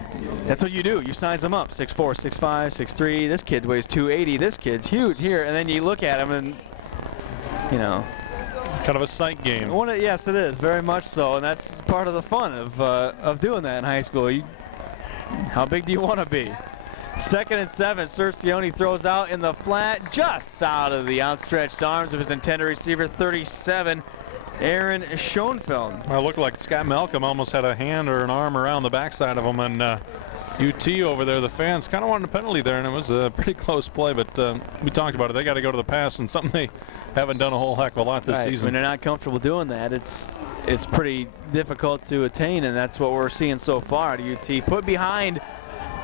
that's what you do. You size them up, 6'4", 6'5", 6'3". This kid weighs 280. This kid's huge here. And then you look at him and, you know, Kind of a sight game. Yes, it is, very much so, and that's part of the fun of doing that in high school. How big do you want to be? 2nd and 7, Cercioni throws out in the flat, just out of the outstretched arms of his intended receiver, 37, Aaron Schoenfeld. Well, it looked like Scott Malcolm almost had a hand or an arm around the backside of him, and UT over there, the fans kind of wanted a penalty there, and it was a pretty close play, but we talked about it. They got to go to the pass, and something they haven't done a whole heck of a lot this season. When they're not comfortable doing that, it's pretty difficult to attain, and that's what we're seeing so far at UT. Put behind,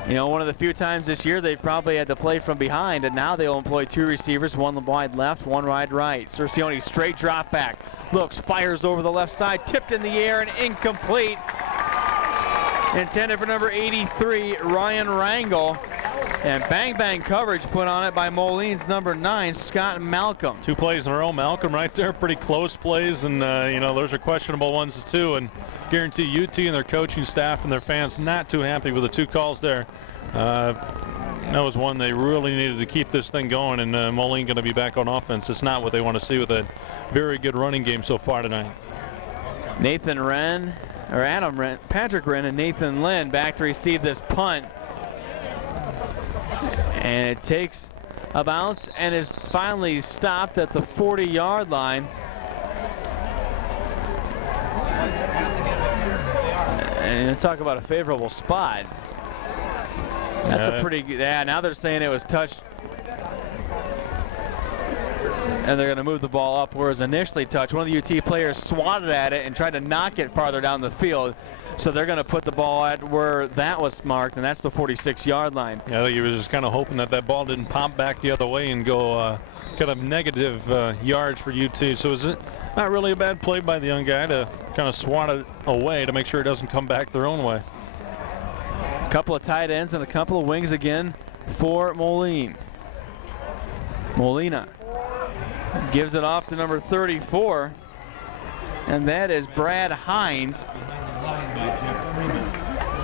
one of the few times this year they've probably had to play from behind, and now they'll employ 2 receivers, one wide left, one wide right. Cercioni straight drop back, looks, fires over the left side, tipped in the air and incomplete. Intended for number 83, Ryan Rangel. And bang coverage put on it by Moline's number 9, Scott Malcolm. 2 plays in a row. Malcolm right there, pretty close plays, and those are questionable ones too. And guarantee UT and their coaching staff and their fans not too happy with the 2 calls there. That was one they really needed to keep this thing going, and Moline going to be back on offense. It's not what they want to see with a very good running game so far tonight. Nathan Wren, or Adam Wren, Patrick Wren and Nathan Lynn back to receive this punt. And it takes a bounce and is finally stopped at the 40-yard line. And talk about a favorable spot. That's a pretty good, now they're saying it was touched. And they're going to move the ball up, whereas initially touched. One of the UT players swatted at it and tried to knock it farther down the field. So they're going to put the ball at where that was marked, and that's the 46-yard line. Yeah, I think he was just kind of hoping that ball didn't pop back the other way and go kind of negative yards for UT. So is it not really a bad play by the young guy to kind of swat it away to make sure it doesn't come back their own way. A couple of tight ends and a couple of wings again for Moline. Molina gives it off to number 34, and that is Brad Hines.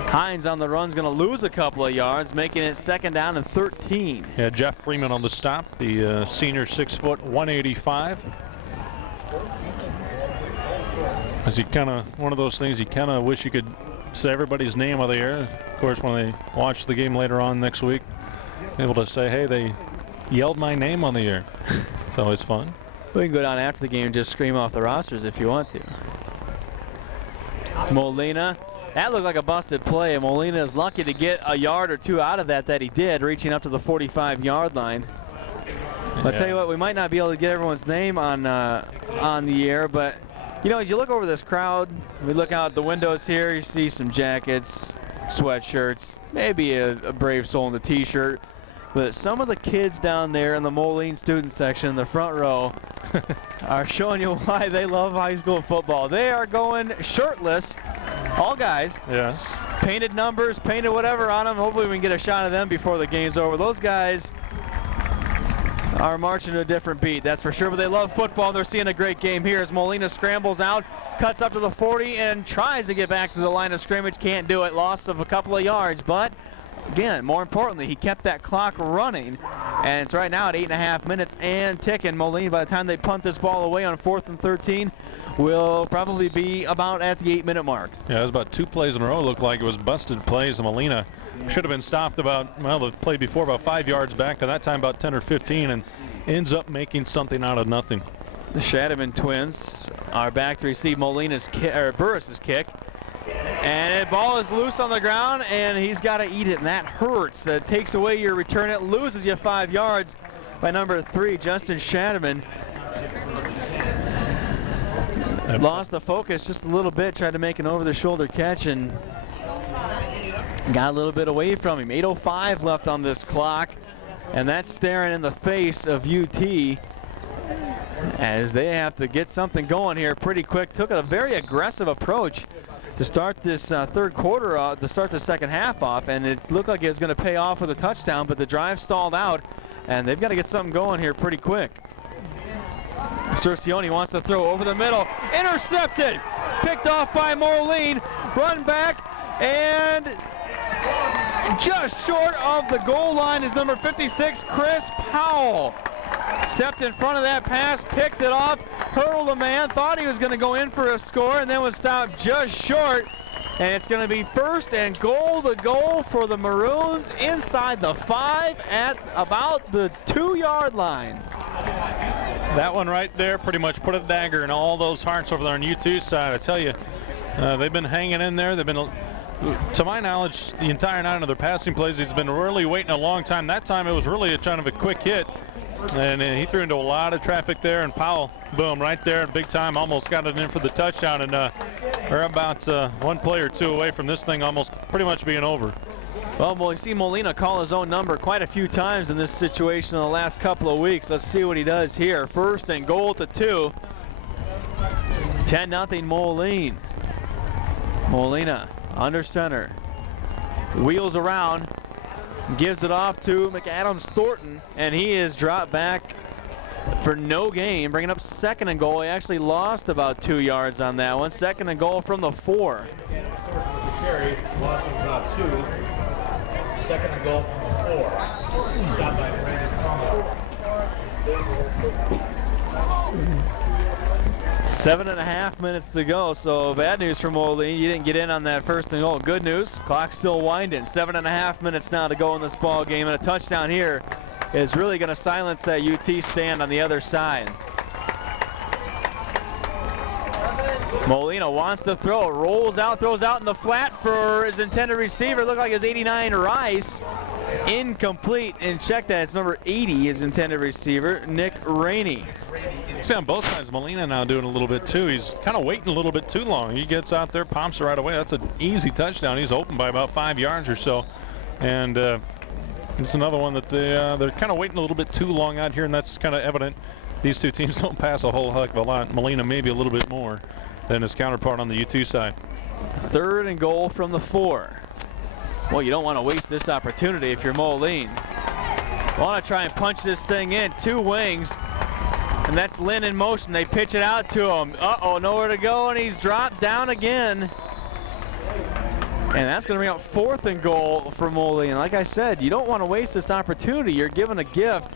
Hines on the run is going to lose a couple of yards, making it 2nd down and 13. Yeah, Jeff Freeman on the stop, the senior, 6 foot, 185. As you kind of, one of those things you kind of wish you could say everybody's name on the air. Of course, when they watch the game later on next week, able to say, hey, they yelled my name on the air. It's always fun. We can go down after the game and just scream off the rosters if you want to. It's Molina. That looked like a busted play, and Molina is lucky to get a yard or 2 out of that he did, reaching up to the 45-yard line. But I tell you what, we might not be able to get everyone's name on the air, but as you look over this crowd, we look out the windows here, you see some jackets, sweatshirts, maybe a Brave Soul in the t-shirt. But some of the kids down there in the Moline student section in the front row are showing you why they love high school football. They are going shirtless, all guys. Yes. Painted numbers, painted whatever on them. Hopefully we can get a shot of them before the game's over. Those guys are marching to a different beat, that's for sure. But they love football. They're seeing a great game here as Molina scrambles out, cuts up to the 40, and tries to get back to the line of scrimmage. Can't do it. Loss of a couple of yards, but again, more importantly, he kept that clock running, and it's right now at 8.5 minutes and ticking. Moline, by the time they punt this ball away on 4th and 13, will probably be about at the 8-minute mark. Yeah, it was about 2 plays in a row. Looked like it was busted plays. And Molina should have been stopped about, well, the play before about 5 yards back, and that time about 10 or 15, and ends up making something out of nothing. The Shadowman twins are back to receive Molina's Burris's kick. And the ball is loose on the ground, and he's got to eat it, and that hurts. It takes away your return. It loses you 5 yards by number 3, Justin Shadowman. Lost the focus just a little bit, tried to make an over-the-shoulder catch, and got a little bit away from him. 8:05 left on this clock, and that's staring in the face of UT as they have to get something going here pretty quick. Took a very aggressive approach to start this third quarter, to start the second half off, and it looked like it was going to pay off with a touchdown, but the drive stalled out, and they've got to get something going here pretty quick. Cercioni wants to throw over the middle, intercepted, picked off by Moline, run back, and just short of the goal line is number 56, Chris Powell. Stepped in front of that pass, picked it off, hurdled a man, thought he was going to go in for a score, and then was stopped just short. And it's going to be first and goal, the goal for the Maroons inside the 5 at about the 2-yard line. That one right there pretty much put a dagger in all those hearts over there on U.T.H.S side. I tell you, they've been hanging in there. They've been, to my knowledge, the entire night of their passing plays, he's been really waiting a long time. That time it was really a kind of a quick hit. And he threw into a lot of traffic there, and Powell, boom, right there, big time, almost got it in for the touchdown. And they're about one play or two away from this thing almost pretty much being over. Well, we see Molina call his own number quite a few times in this situation in the last couple of weeks. Let's see what he does here. First and goal at the 2. 10-0 Moline. Molina under center. Wheels around. Gives it off to McAdams Thornton, and he is dropped back for no gain, bringing up second and goal. He actually lost about 2 yards on that one. Second and goal from the 4. McAdams Thornton with the carry, loss of about 2. Second and goal from the 4. Stopped by Brandon Cromwell. 7.5 minutes to go, so bad news for Moline. You didn't get in on that first and goal. Good news, clock's still winding. 7.5 minutes now to go in this ball game, and a touchdown here is really going to silence that UT stand on the other side. Molina wants to throw, rolls out, throws out in the flat for his intended receiver. Looked like his 89 Rice. Incomplete, and check that, it's number 80, his intended receiver, Nick Rainey. See on both sides, Molina now doing a little bit too. He's kind of waiting a little bit too long. He gets out there, pumps it right away. That's an easy touchdown. He's open by about 5 yards or so. And it's another one that they're kind of waiting a little bit too long out here, and that's kind of evident. These two teams don't pass a whole heck of a lot. Molina maybe a little bit more than his counterpart on the U2 side. Third and goal from the 4. Well, you don't want to waste this opportunity if you're Moline. Want to try and punch this thing in, 2 wings, and that's Lynn in motion. They pitch it out to him. Uh-oh, nowhere to go, and he's dropped down again. And that's going to bring up 4th and goal for Moline. Like I said, you don't want to waste this opportunity. You're given a gift.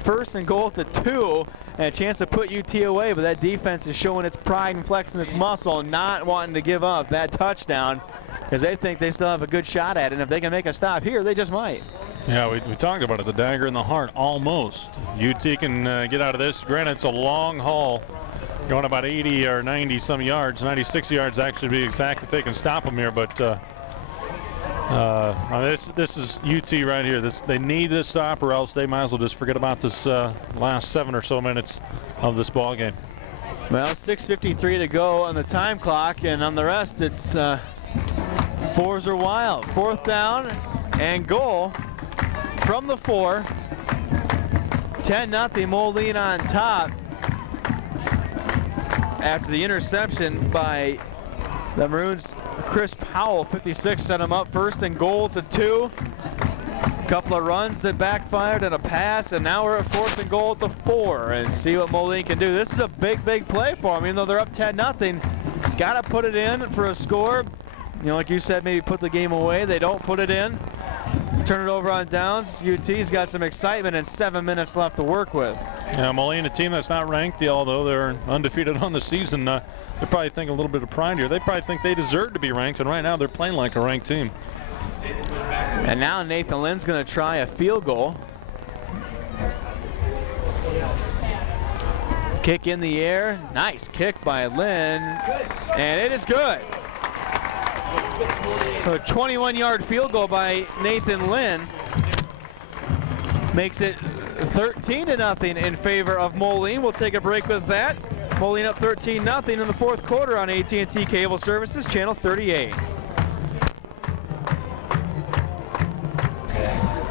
First and goal at the 2, and a chance to put UT away, but that defense is showing its pride and flexing its muscle, not wanting to give up that touchdown, because they think they still have a good shot at it, and if they can make a stop here, they just might. Yeah, we talked about it, the dagger in the heart, almost. UT can get out of this. Granted, it's a long haul, going about 80 or 90 some yards, 96 yards actually to be exact, if they can stop them here, but this is UT right here. They need this stop, or else they might as well just forget about this last 7 or so minutes of this ball game. Well, 6:53 to go on the time clock, and on the rest, it's 4s are wild. 4th down and goal from the 4. 10-0 Moline on top after the interception by the Maroons. Chris Powell, 56, set him up. First and goal at the 2. Couple of runs that backfired and a pass, and now we're at 4th and goal at the 4, and see what Moline can do. This is a big play for them, even though they're up 10-0. Got to put it in for a score. You know, like you said, maybe put the game away. They don't put it in. Turn it over on downs. UT's got some excitement and 7 minutes left to work with. Yeah, Moline, a team that's not ranked, although they're undefeated on the season. They probably think a little bit of pride here. They probably think they deserve to be ranked, and right now they're playing like a ranked team. And now Nathan Lynn's going to try a field goal. Kick in the air. Nice kick by Lynn, and it is good. So a 21-yard field goal by Nathan Lynn makes it 13-0 in favor of Moline. We'll take a break with that. Moline up 13-0 in the 4th quarter on AT&T Cable Services, Channel 38.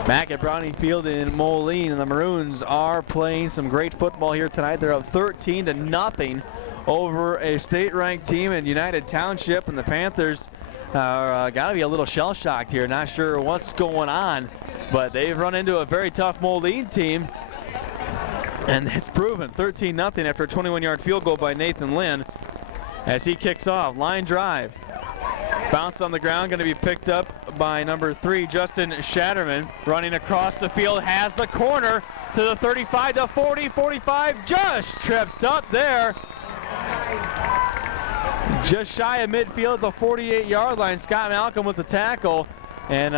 Back at Browning Field in Moline, and the Maroons are playing some great football here tonight. They're up 13-0 over a state-ranked team in United Township, and the Panthers got to be a little shell-shocked here. Not sure what's going on, but they've run into a very tough Moline team, and it's proven. 13-0 after a 21-yard field goal by Nathan Lynn as he kicks off. Line drive. Bounce on the ground, going to be picked up by number 3, Justin Shatterman. Running across the field, has the corner, to the 35, to 40, 45, just tripped up there. Just shy of midfield, the 48-yard line. Scott Malcolm with the tackle. And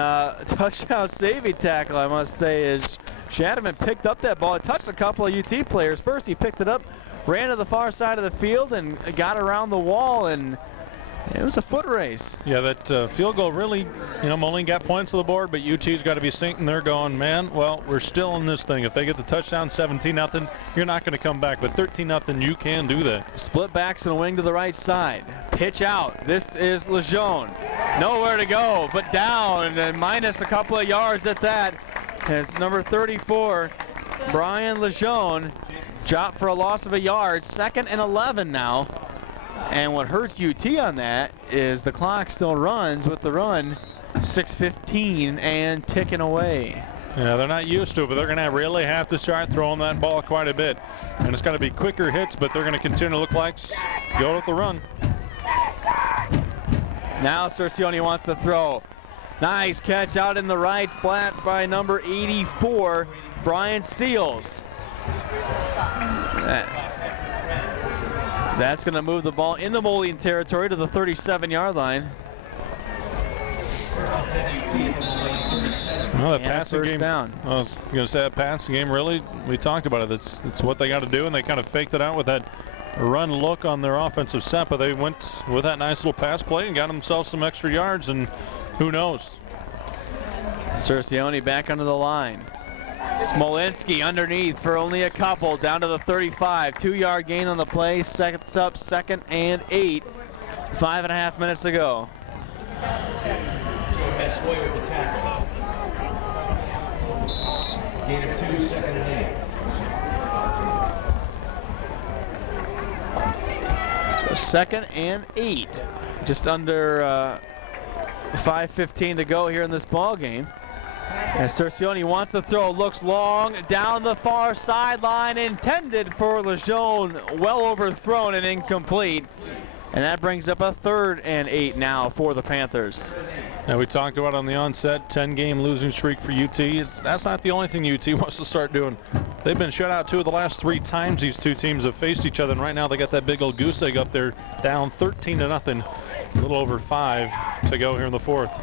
touchdown saving tackle, I must say, is Shatterman picked up that ball. It touched a couple of UT players. First, he picked it up, ran to the far side of the field, and got around the wall, and it was a foot race. Yeah, that field goal really, Moline got points to the board, but UT's got to be sinking there going, man, well, we're still in this thing. If they get the touchdown 17-0, you're not going to come back, but 13-0, you can do that. Split backs and a wing to the right side. Pitch out. This is Lejeune. Nowhere to go, but down, and minus a couple of yards at that, as number 34, Brian Lejeune, dropped for a loss of a yard. 2nd and 11 now. And what hurts UT on that is the clock still runs with the run, 6:15 and ticking away. Yeah, they're not used to it, but they're going to really have to start throwing that ball quite a bit. And it's got to be quicker hits, but they're going to continue to look like go with the run. Now Cercioni wants to throw. Nice catch out in the right flat by number 84, Brian Seals. That's going to move the ball in the Moline territory to the 37-yard line. Well, that passing game, down. I was going to say that passing game, really, we talked about it. It's what they got to do, and they kind of faked it out with that run look on their offensive set, but they went with that nice little pass play and got themselves some extra yards, and who knows. Cercioni back under the line. Smolinski underneath for only a couple, down to the 35. 2-yard gain on the play, sets up 2nd and 8. 5.5 minutes to go. U.T.H.S with the tackle. Gain of 2, 2nd and 8. So 2nd and 8. Just under 5:15 to go here in this ball game. And Cercioni wants to throw, looks long, down the far sideline, intended for Lejeune, well overthrown and incomplete. And that brings up a 3rd and 8 now for the Panthers. Now we talked about on the onset, 10-game losing streak for UT. That's not the only thing UT wants to start doing. They've been shut out 2 of the last 3 times these two teams have faced each other, and right now they got that big old goose egg up there, down 13-0, a little over 5 to go here in the 4th.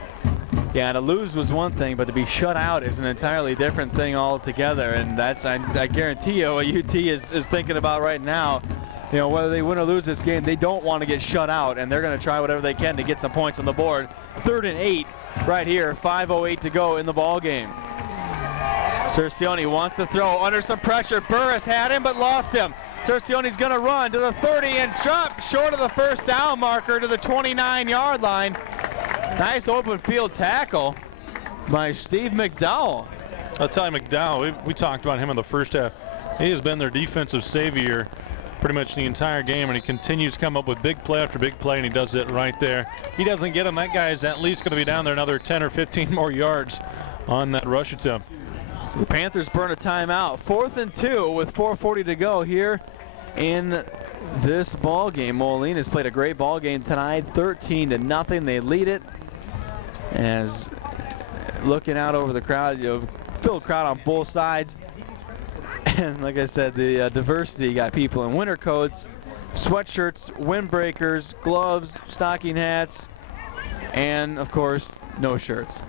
Yeah, to lose was one thing, but to be shut out is an entirely different thing altogether, and that's, I guarantee you, what UT is thinking about right now. Whether they win or lose this game, they don't want to get shut out, and they're going to try whatever they can to get some points on the board. 3rd and 8 right here, 5:08 to go in the ball game. Cercioni wants to throw under some pressure. Burris had him, but lost him. Cercioni's going to run to the 30 and drop short of the first down marker to the 29-yard line. Nice open field tackle by Steve McDowell. I'll tell you, McDowell, we talked about him in the first half. He has been their defensive savior pretty much the entire game, and he continues to come up with big play after big play, and he does it right there. He doesn't get him, that guy is at least going to be down there another 10 or 15 more yards on that rush attempt. So the Panthers burn a timeout. 4th and 2 with 4:40 to go here in this ball game. Moline has played a great ball game tonight, 13-0. They lead it. As looking out over the crowd, filled crowd on both sides. And like I said, the diversity, you got people in winter coats, sweatshirts, windbreakers, gloves, stocking hats, and of course, no shirts.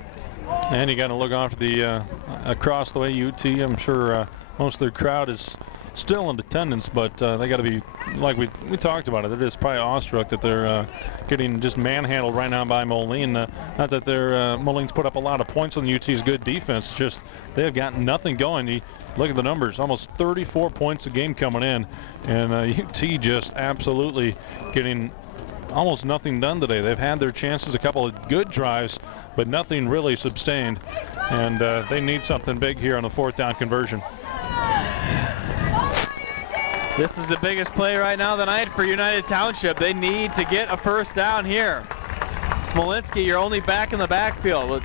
And you got to look off the across the way UT. I'm sure most of their crowd is still in attendance, but they got to be, like we talked about it, they're just probably awestruck that they're getting just manhandled right now by Moline. Not that they're Moline's put up a lot of points on UT's good defense, it's just they have got nothing going. You look at the numbers, almost 34 points a game coming in, and UT just absolutely getting almost nothing done today. They've had their chances, a couple of good drives, but nothing really sustained, and they need something big here on the 4th down conversion. This is the biggest play right now tonight for United Township. They need to get a 1st down here. Smolinski, you're only back in the backfield.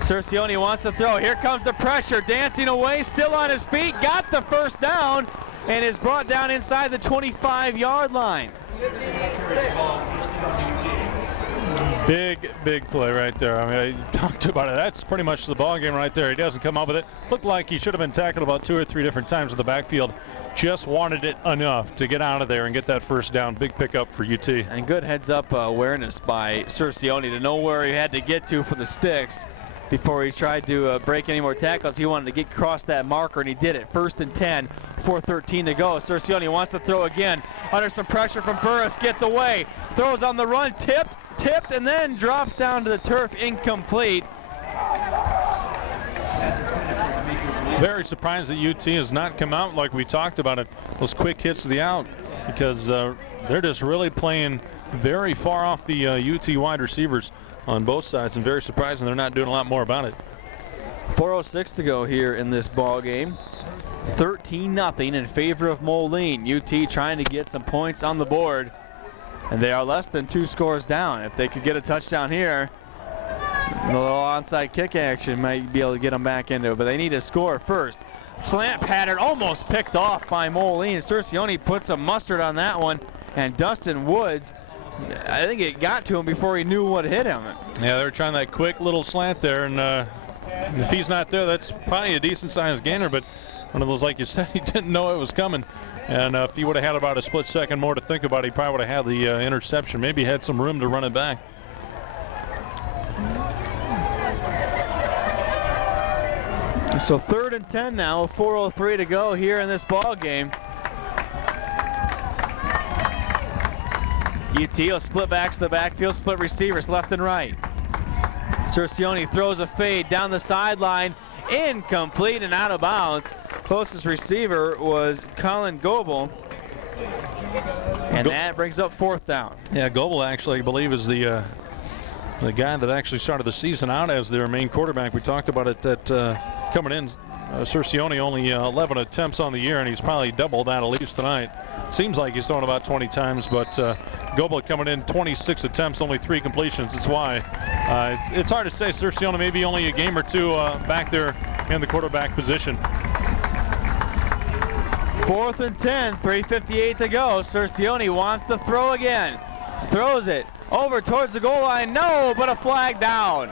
Cercioni wants to throw. Here comes the pressure, dancing away, still on his feet, got the 1st down, and is brought down inside the 25-yard line. Big play right there. I mean, I talked about it. That's pretty much the ball game right there. He doesn't come up with it. Looked like he should have been tackled about 2 or 3 different times in the backfield. Just wanted it enough to get out of there and get that first down. Big pickup for UT. And good heads-up awareness by Cercioni to know where he had to get to for the sticks before he tried to break any more tackles. He wanted to get across that marker, and he did it. 1st and 10, 4:13 to go. Cercioni wants to throw again. Under some pressure from Burris, gets away, throws on the run, tipped, and then drops down to the turf, incomplete. Very surprised that UT has not come out like we talked about it. Those quick hits to the out, because they're just really playing very far off the UT wide receivers on both sides, and very surprising they're not doing a lot more about it. 4:06 to go here in this ball game. 13-0 in favor of Moline. UT trying to get some points on the board, and they are less than 2 scores down. If they could get a touchdown here, a little onside kick action might be able to get them back into it, but they need to score first. Slant pattern almost picked off by Moline. Cercioni puts a mustard on that one, and Dustin Woods, I think it got to him before he knew what hit him. Yeah, they're trying that quick little slant there, and if he's not there, that's probably a decent-sized gainer, but one of those, like you said, he didn't know it was coming. And if he would have had about a split second more to think about, he probably would have had the interception. Maybe had some room to run it back. So 3rd and 10 now, 4:03 to go here in this ball game. UT will split backs to the backfield, split receivers left and right. Cercioni throws a fade down the sideline, incomplete and out of bounds. Closest receiver was Colin Goebel, and that brings up 4th down. Yeah, Goebel actually, I believe, is the guy that actually started the season out as their main quarterback. We talked about it that coming in, Cercioni only 11 attempts on the year, and he's probably doubled that at least tonight. Seems like he's thrown about 20 times, but Goebel coming in 26 attempts, only 3 completions. That's why it's hard to say. Cercioni maybe only a game or 2 back there in the quarterback position. 4th and 10, 3:58 to go. Cercioni wants to throw again. Throws it over towards the goal line. No, but a flag down.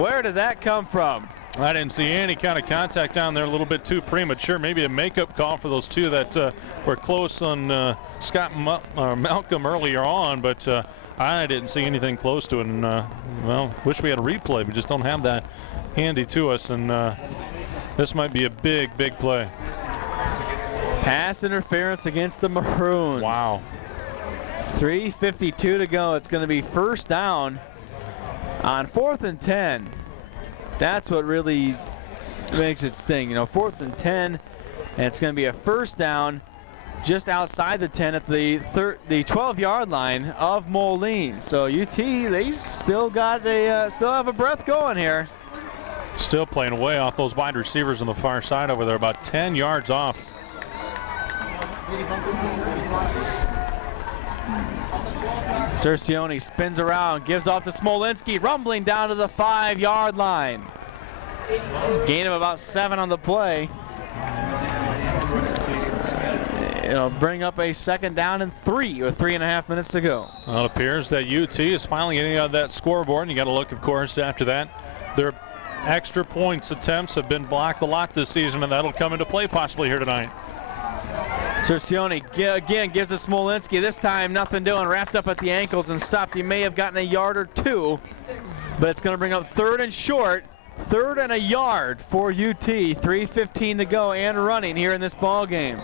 Where did that come from? I didn't see any kind of contact down there. A little bit too premature. Maybe a makeup call for those 2 that were close on Scott Malcolm earlier on, but I didn't see anything close to it. And well, wish we had a replay. We just don't have that handy to us, and this might be a big play. Pass interference against the Maroons. Wow. 3:52 to go. It's going to be 1st down on 4th and 10. That's what really makes it sting. You know, 4th and 10, and it's going to be a 1st down just outside the 10 at the 12-yard line of Moline. So UT, they still got still have a breath going here. Still playing away off those wide receivers on the far side over there, about 10 yards off. Cercioni spins around, gives off to Smolinski, rumbling down to the 5-yard line. Gain of about 7 on the play. It'll bring up a 2nd down and 3 with 3.5 minutes to go. Well, it appears that UT is finally getting on that scoreboard, and you got to look, of course, after that. Their extra points attempts have been blocked a lot this season, and that'll come into play possibly here tonight. Cercioni again gives it Smolinski. This time nothing doing, wrapped up at the ankles and stopped. He may have gotten a yard or 2, but it's going to bring up 3rd and short. 3rd and a yard for UT. 3:15 to go and running here in this ball game.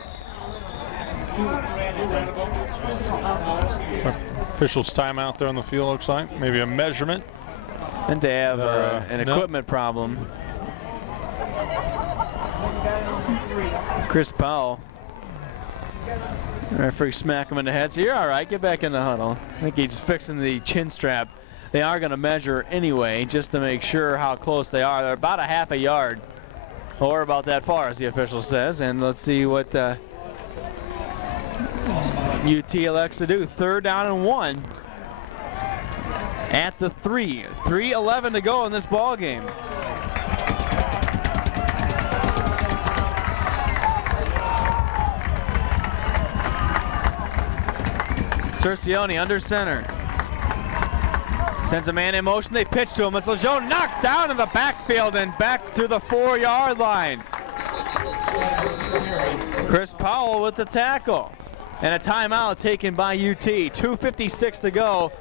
Officials timeout there on the field, looks like. Maybe a measurement. And they have an equipment problem. Chris Powell. Referee smack him in the head. So you're all right. Get back in the huddle. I think he's fixing the chin strap. They are going to measure anyway, just to make sure how close they are. They're about a half a yard, or about that far, as the official says. And let's see what UT elects to do. 3rd down and 1 at the 3. 3:11 to go in this ball game. Cercioni under center. Sends a man in motion, they pitch to him. It's Lejeune knocked down in the backfield and back to the 4-yard line. Chris Powell with the tackle. And a timeout taken by UT. 2:56 to go.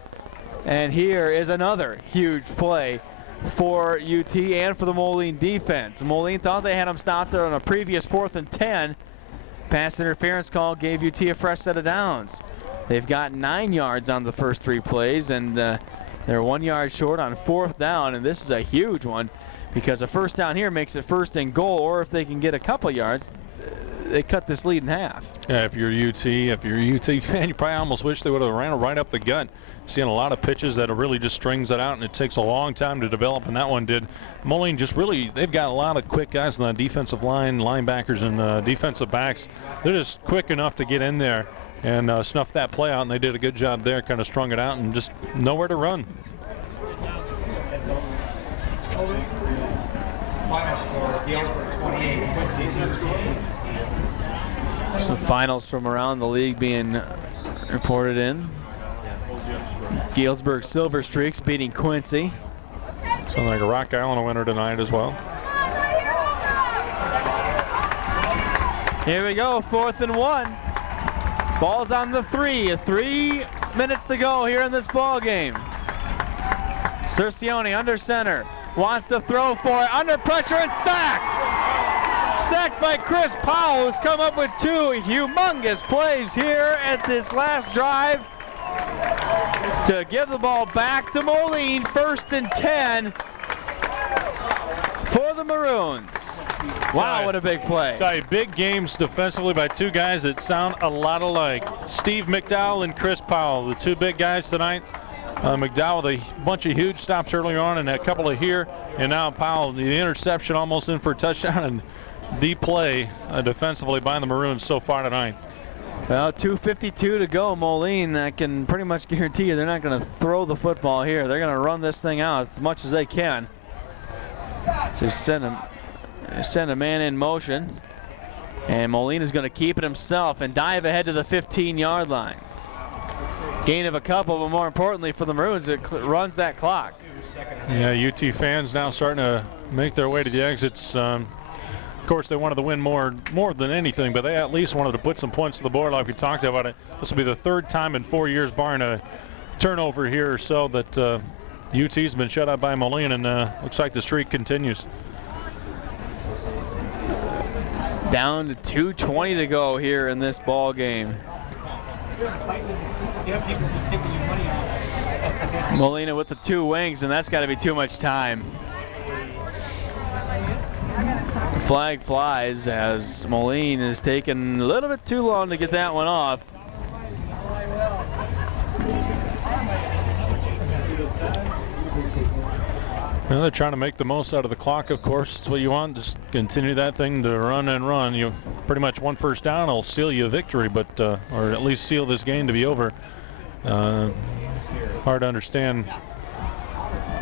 And here is another huge play for UT and for the Moline defense. Moline thought they had him stopped there on a previous 4th and 10. Pass interference call gave UT a fresh set of downs. They've got 9 yards on the first 3 plays, and they're 1 yard short on 4th down, and this is a huge one because a first down here makes it 1st and goal, or if they can get a couple yards, they cut this lead in half. Yeah, if you're a UT fan, you probably almost wish they would have ran it right up the gut. Seeing a lot of pitches that really just strings it out, and it takes a long time to develop, and that one did. Moline just really, they've got a lot of quick guys on the defensive line, linebackers and defensive backs. They're just quick enough to get in there and snuff that play out, and they did a good job there, kind of strung it out and just nowhere to run. Final score, Galesburg 28, Quincy 13. Some finals from around the league being reported in. Galesburg Silver Streaks beating Quincy. Sounds like a Rock Island winner tonight as well. Here we go, 4th and 1. Ball's on the 3. 3 minutes to go here in this ball game. Cercione under center. Wants to throw for it. Under pressure and sacked. Sacked by Chris Powell, who's come up with 2 humongous plays here at this last drive to give the ball back to Moline. 1st and 10 for the Maroons. Wow, what a big play. Tell you, big games defensively by 2 guys that sound a lot alike. Steve McDowell and Chris Powell, the 2 big guys tonight. McDowell with a bunch of huge stops earlier on and a couple of here, and now Powell, the interception almost in for a touchdown, and the play defensively by the Maroons so far tonight. Well, 2:52 to go. Moline, I can pretty much guarantee you they're not going to throw the football here. They're going to run this thing out as much as they can. Just send a man in motion, and Moline is going to keep it himself and dive ahead to the 15-yard line. Gain of a couple, but more importantly for the Maroons, it runs that clock. Yeah, UT fans now starting to make their way to the exits. Of course, they wanted to win more than anything, but they at least wanted to put some points to the board like we talked about it. This will be the 3rd time in 4 years, barring a turnover here or so, that UT's been shut out by Moline, and looks like the streak continues. Down to 2:20 to go here in this ball game. Molina with the 2 wings, and that's got to be too much time. Flag flies as Moline is taking a little bit too long to get that one off. Well, they're trying to make the most out of the clock, of course. It's what you want. Just continue that thing to run and run. You pretty much 1 first down will seal you a victory, but or at least seal this game to be over. Hard to understand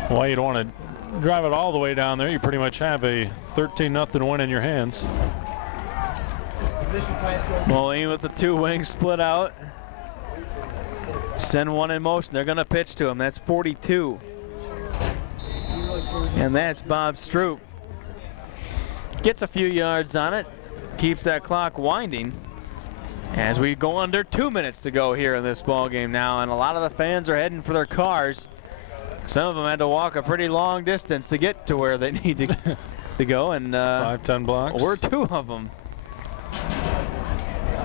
why you'd want to drive it all the way down there. You pretty much have a 13-0 win in your hands. Moline with the 2 wings split out. Send one in motion. They're going to pitch to him. That's 42. And that's Bob Stroop. Gets a few yards on it. Keeps that clock winding as we go under 2 minutes to go here in this ball game now, and a lot of the fans are heading for their cars. Some of them had to walk a pretty long distance to get to where they need to go, and 5-10 blocks. We're 2 of them.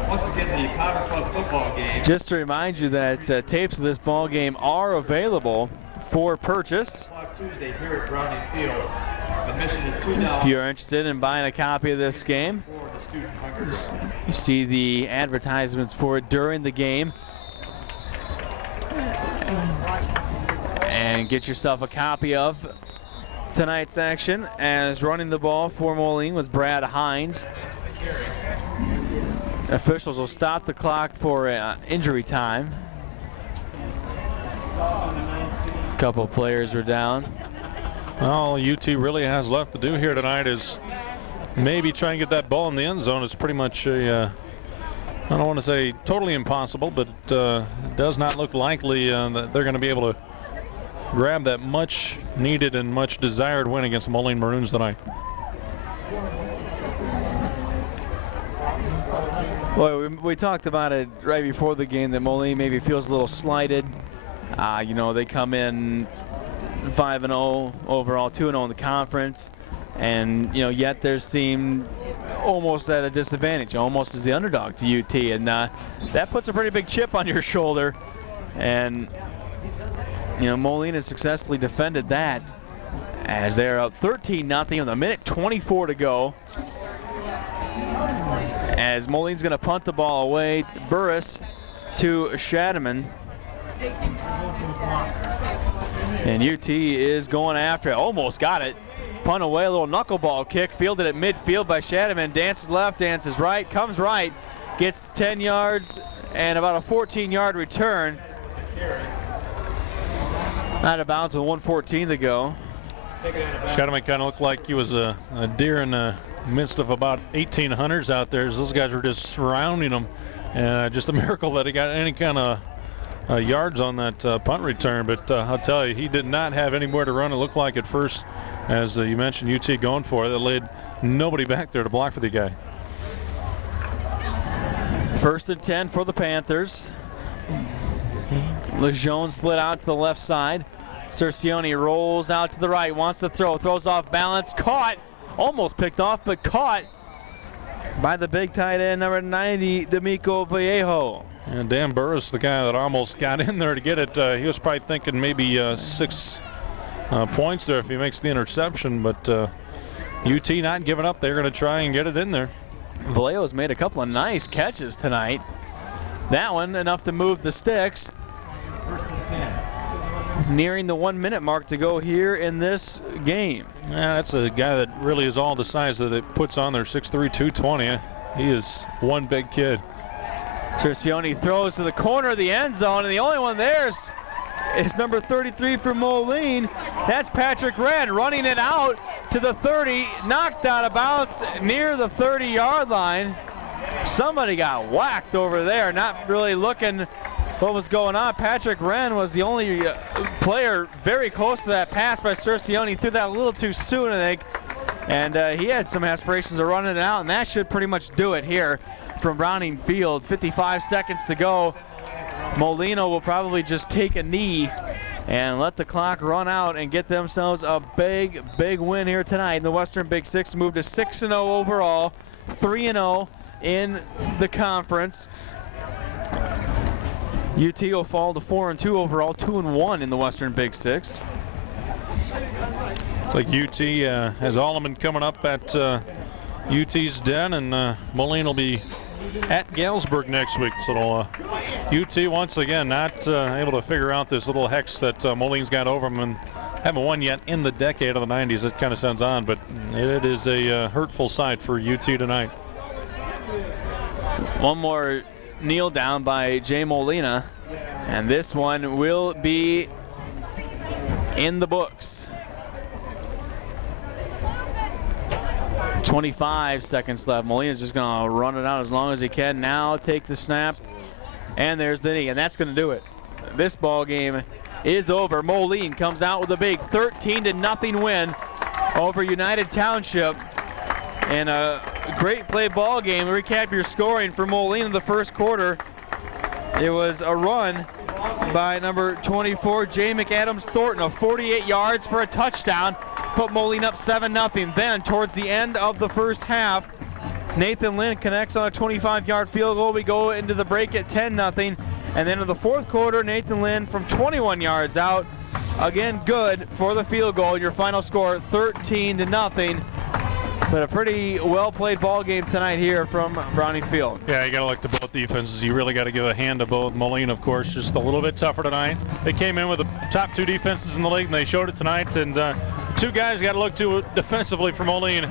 Once again, the Powder Club football game. Just to remind you that tapes of this ball game are available for purchase. Tuesday here at Browning Field. Admission is $2. If you're interested in buying a copy of this game, you see the advertisements for it during the game. And get yourself a copy of tonight's action, as running the ball for Moline was Brad Hines. Officials will stop the clock for injury time. A couple players are down. All UT really has left to do here tonight is maybe try and get that ball in the end zone. It's pretty much a, I don't want to say totally impossible, but it does not look likely that they're going to be able to grab that much needed and much desired win against the Moline Maroons tonight. Well, we talked about it right before the game that Moline maybe feels a little slighted. You know, they come in 5-0 overall, 2-0 in the conference, and you know, yet they seem almost at a disadvantage, almost as the underdog to UT, and that puts a pretty big chip on your shoulder. And you know, Moline has successfully defended that as they're up 13-0 with a minute 24 to go. As Moline's going to punt the ball away, Burris to Shadaman. And UT is going after it. Almost got it. Punt away, a little knuckleball kick. Fielded at midfield by Shadaman. Dances left, dances right, comes right. Gets 10 yards and about a 14-yard return. Out of bounds with 1:14 to go. Shadaman kind of looked like he was a deer in the midst of about 18 hunters out there, as those guys were just surrounding him. And just a miracle that he got any kind of yards on that punt return. But I'll tell you, he did not have anywhere to run. It looked like at first, as you mentioned, UT going for it. That laid nobody back there to block for the guy. 1st and 10 for the Panthers. Lejeune split out to the left side. Cercioni rolls out to the right, wants to throw, throws off balance, caught, almost picked off, but caught by the big tight end, number 90, D'Amico Vallejo. And Dan Burris, the guy that almost got in there to get it, he was probably thinking maybe 6 points there if he makes the interception, but UT not giving up. They're going to try and get it in there. Vallejo's made a couple of nice catches tonight. That one enough to move the sticks. 1st and 10. Nearing the 1 minute mark to go here in this game. Yeah, that's a guy that really is all the size that it puts on there, 6'3", 220. He is one big kid. Cercioni throws to the corner of the end zone, and the only one there is number 33 for Moline. That's Patrick Wren running it out to the 30, knocked out of bounds near the 30-yard line. Somebody got whacked over there, not really looking what was going on. Patrick Wren was the only player very close to that pass by Cercioni. Threw that a little too soon, I think. And he had some aspirations of running it out, and that should pretty much do it here from Browning Field. 55 seconds to go. Molino will probably just take a knee and let the clock run out and get themselves a big, big win here tonight in the Western Big Six. Move to 6-0 overall, 3-0 in the conference. UT will fall to 4-2 overall, 2-1 in the Western Big Six. It's like UT has Alleman coming up at UT's den, and Moline will be at Galesburg next week. So UT once again not able to figure out this little hex that Moline's got over them, and haven't won yet in the decade of the 90s. It kind of sounds odd, but it is a hurtful sight for UT tonight. One more kneel down by Jay Molina, and this one will be in the books. 25 seconds left. Molina's just going to run it out as long as he can. Now take the snap, and there's the knee, and that's going to do it. This ball game is over. Moline comes out with a big 13-0 win over United Township. And a great play ball game. Recap your scoring for Moline in the first quarter. It was a run by number 24, Jay McAdams Thornton, of 48 yards for a touchdown. Put Moline up 7-0. Then towards the end of the first half, Nathan Lynn connects on a 25-yard field goal. We go into the break at 10-0. And then in the fourth quarter, Nathan Lynn from 21 yards out. Again, good for the field goal. Your final score, 13-0. But a pretty well-played ball game tonight here from Browning Field. Yeah, you got to look to both defenses. You really got to give a hand to both. Moline, of course, just a little bit tougher tonight. They came in with the top 2 defenses in the league, and they showed it tonight. And 2 guys you got to look to defensively for Moline,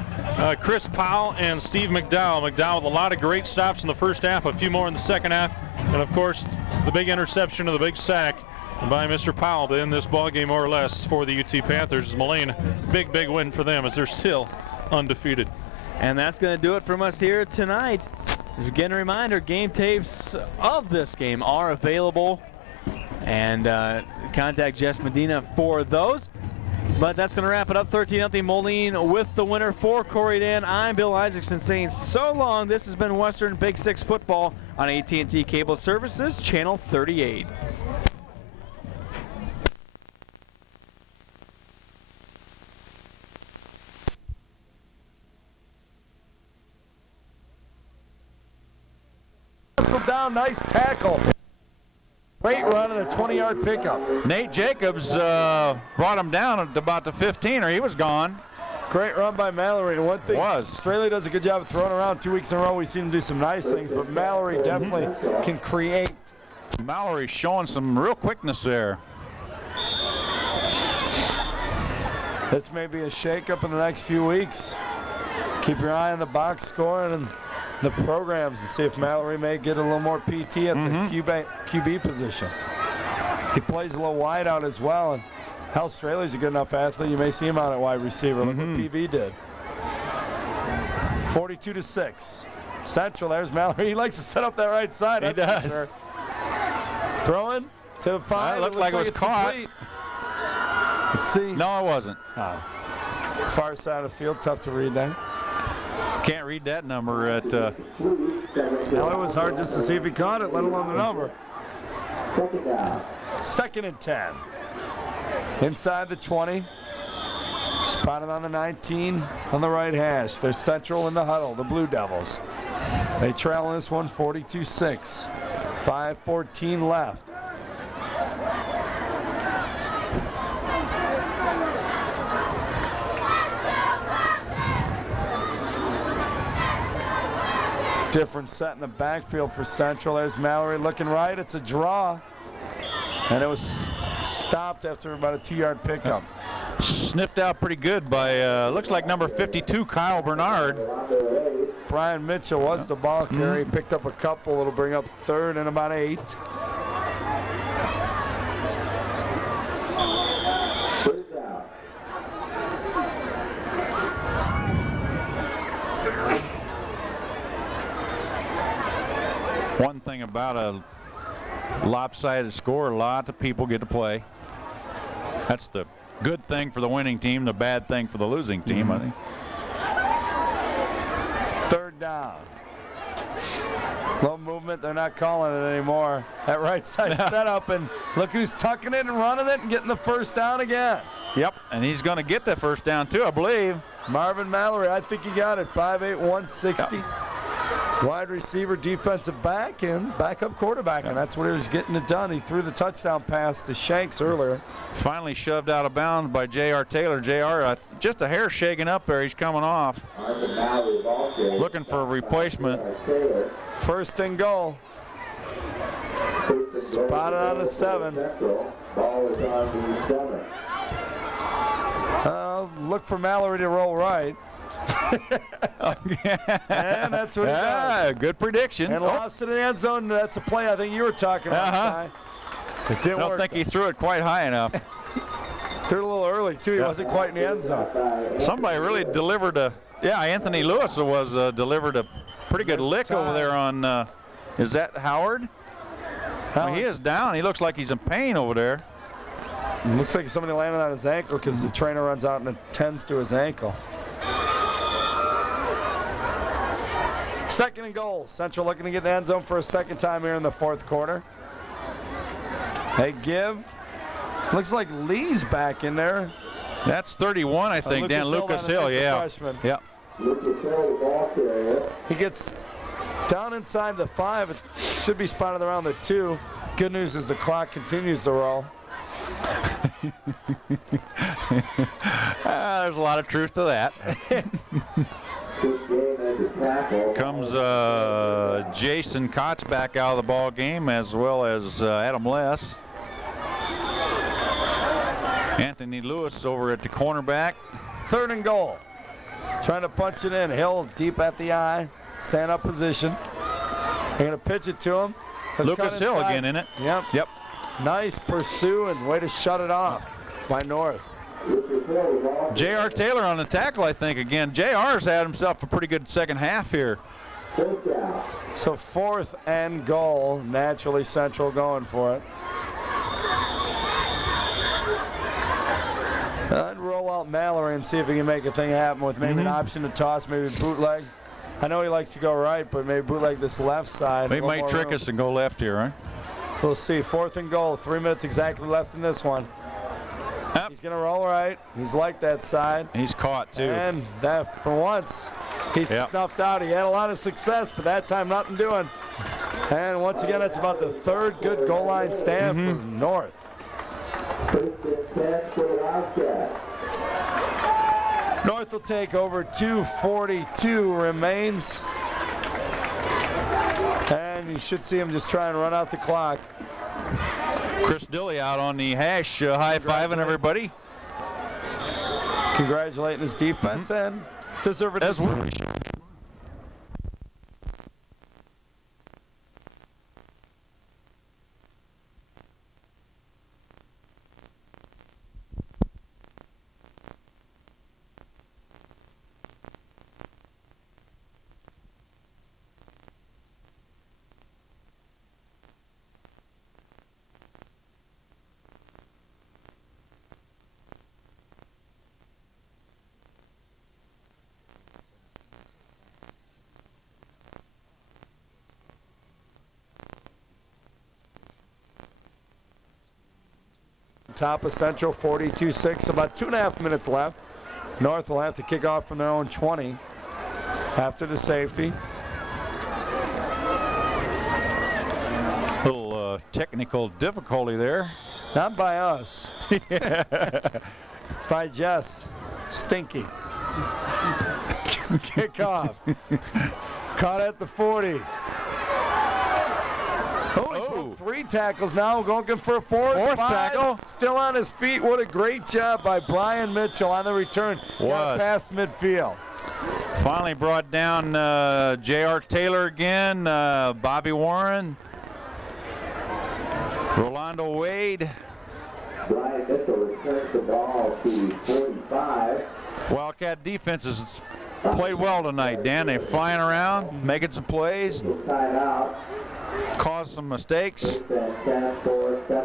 Chris Powell and Steve McDowell. McDowell with a lot of great stops in the first half, a few more in the second half. And, of course, the big interception of the big sack by Mr. Powell to end this ball game more or less for the UT Panthers. Moline, big, big win for them as they're still undefeated. And that's going to do it from us here tonight. Again, a reminder, game tapes of this game are available And contact Jess Medina for those. But that's going to wrap it up. 13-0 Moline with the winner. For Corey Dan, I'm Bill Isaacson saying so long. This has been Western Big Six football on AT&T Cable Services, Channel 38. Down, nice tackle. Great run and a 20-yard pickup. Nate Jacobs brought him down at about the 15, or he was gone. Great run by Mallory. And one thing, Straley does a good job of throwing around. 2 weeks in a row, we've seen him do some nice things, but Mallory definitely can create. Mallory's showing some real quickness there. This may be a shake-up in the next few weeks. Keep your eye on the box score and the programs and see if Mallory may get a little more PT at the QB position. He plays a little wide out as well, and Hal Straley's a good enough athlete. You may see him out at wide receiver. Look what PV did. 42-6. Central, there's Mallory. He likes to set up that right side. He does. Sure. Throwing to the 5. It looked like it was caught. Complete. Let's see. No, it wasn't. Far side of the field, tough to read that. Can't read that number at. Now it was hard just to see if he caught it, let alone the number. 2nd and 10. Inside the 20. Spotted on the 19 on the right hash. They're Central in the huddle, the Blue Devils. They trail in this one 42-6. 5:14 left. Different set in the backfield for Central. There's Mallory looking right. It's a draw. And it was stopped after about a 2-yard pickup. Sniffed out pretty good by, looks like number 52, Kyle Bernard. Brian Mitchell was the ball carrier. He picked up a couple. It'll bring up 3rd and about 8. One thing about a lopsided score, a lot of people get to play. That's the good thing for the winning team, the bad thing for the losing team, I think. 3rd down. Low movement, they're not calling it anymore. That right side setup, and look who's tucking it and running it and getting the 1st down again. Yep, and he's going to get that 1st down too, I believe. Marvin Mallory, I think he got it. 5'8", 160. Yep. Wide receiver, defensive back, and backup quarterback, and that's where he was getting it done. He threw the touchdown pass to Shanks earlier. Finally shoved out of bounds by J.R. Taylor. J.R. Just a hair shaking up there. He's coming off. Looking for a replacement. 1st and goal. Spotted on the 7. Look for Mallory to roll right. And that's what he does. Good prediction. And lost it in the end zone. That's a play I think you were talking about, Ty. It didn't work. I don't think he threw it quite high enough. Threw it a little early, too. He wasn't quite in the end zone. Somebody really delivered a, Anthony Lewis was delivered a pretty good lick over there on, is that Howard? I mean, he is down. He looks like he's in pain over there. It looks like somebody landed on his ankle because the trainer runs out and attends to his ankle. 2nd and goal. Central looking to get the end zone for a 2nd time here in the 4th quarter. They give. Looks like Lee's back in there. That's 31, I think. Lucas Hill, yeah. Yep. He gets down inside the 5. It should be spotted around the 2. Good news is the clock continues to roll. There's a lot of truth to that. Comes Jason Kotz back out of the ball game, as well as Adam Less. Anthony Lewis over at the cornerback. 3rd and goal. Trying to punch it in. Hill deep at the eye. Stand up position. They're going to pitch it to him. Lucas Hill again in it. Yep. Nice pursue and way to shut it off by North. J.R. Taylor on the tackle, I think, again. J.R.'s had himself a pretty good 2nd half here. So 4th and goal. Naturally Central going for it. Mallory and see if he can make a thing happen with maybe an option to toss, maybe bootleg. I know he likes to go right, but maybe bootleg this left side. He might trick us and go left here, right? We'll see. 4th and goal. 3 minutes exactly left in this one. Yep. He's going to roll right. He's like that side. He's caught, too. And that, for once, he's snuffed out. He had a lot of success, but that time nothing doing. And once again, it's about the 3rd good goal line stand for North. North will take over. 2:42 remains. And you should see him just try and run out the clock. Chris Dilly out on the hash, high-fiving everybody. Congratulating his defense and deserving As well. Top of Central, 42-6, about 2.5 minutes left. North will have to kick off from their own 20 after the safety. Little technical difficulty there. Not by us. By Jess. Stinky. Kick off. Caught at the 40. Oh, he broke 3 tackles now, going for a fourth tackle. Still on his feet. What a great job by Brian Mitchell on the return. Got past midfield. Finally brought down J.R. Taylor again, Bobby Warren, Rolando Wade. Brian Mitchell returns the ball to 45. Wildcat defense has played well tonight, Dan. They're flying around, making some plays, caused some mistakes.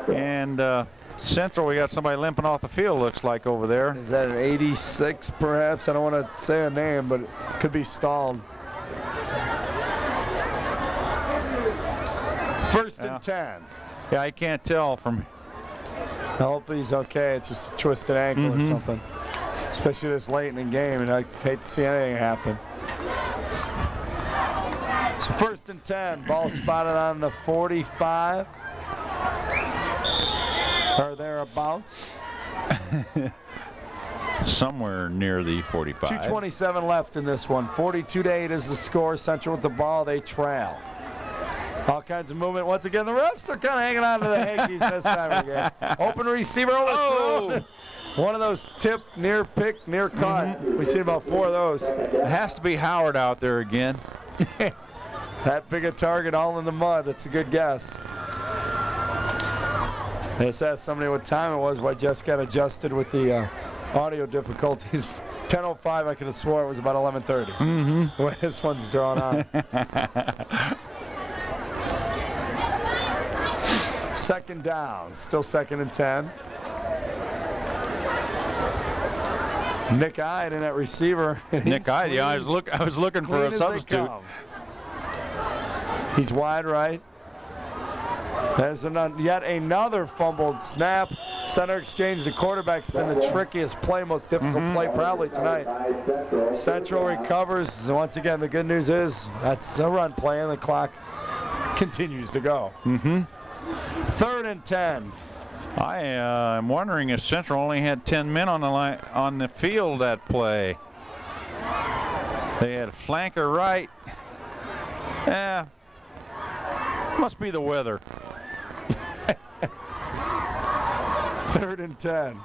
And Central, we got somebody limping off the field, looks like, over there. Is that an 86 perhaps? I don't want to say a name, but it could be stalled. 1st and 10. Yeah, I can't tell from. I hope he's okay. It's just a twisted ankle or something. Especially this late in the game, and I hate to see anything happen. So 1st and 10, ball spotted on the 45. Or thereabouts. Somewhere near the 45. 2:27 left in this one. 42-8 is the score. Central with the ball, they trail. All kinds of movement. Once again, the refs are kind of hanging on to the hankies this time again. Open receiver. Oh! One of those tip, near pick, near caught. We've seen about 4 of those. It has to be Howard out there again. That big a target all in the mud. That's a good guess. I just asked somebody what time it was, but I just got adjusted with the audio difficulties. 10:05, I could have swore it was about 11:30. The way this one's drawn on. 2nd down, still 2nd and 10. Nick Ide in that receiver. Nick Ide, yeah, I was looking for a substitute. He's wide right. There's yet another fumbled snap. Center exchange. The quarterback's been the trickiest play, most difficult play probably tonight. Central recovers. Once again, the good news is that's a run play, and the clock continues to go. 3rd and 10. I am wondering if Central only had 10 men on the line on the field that play. They had flanker right. Must be the weather. 3rd and 10.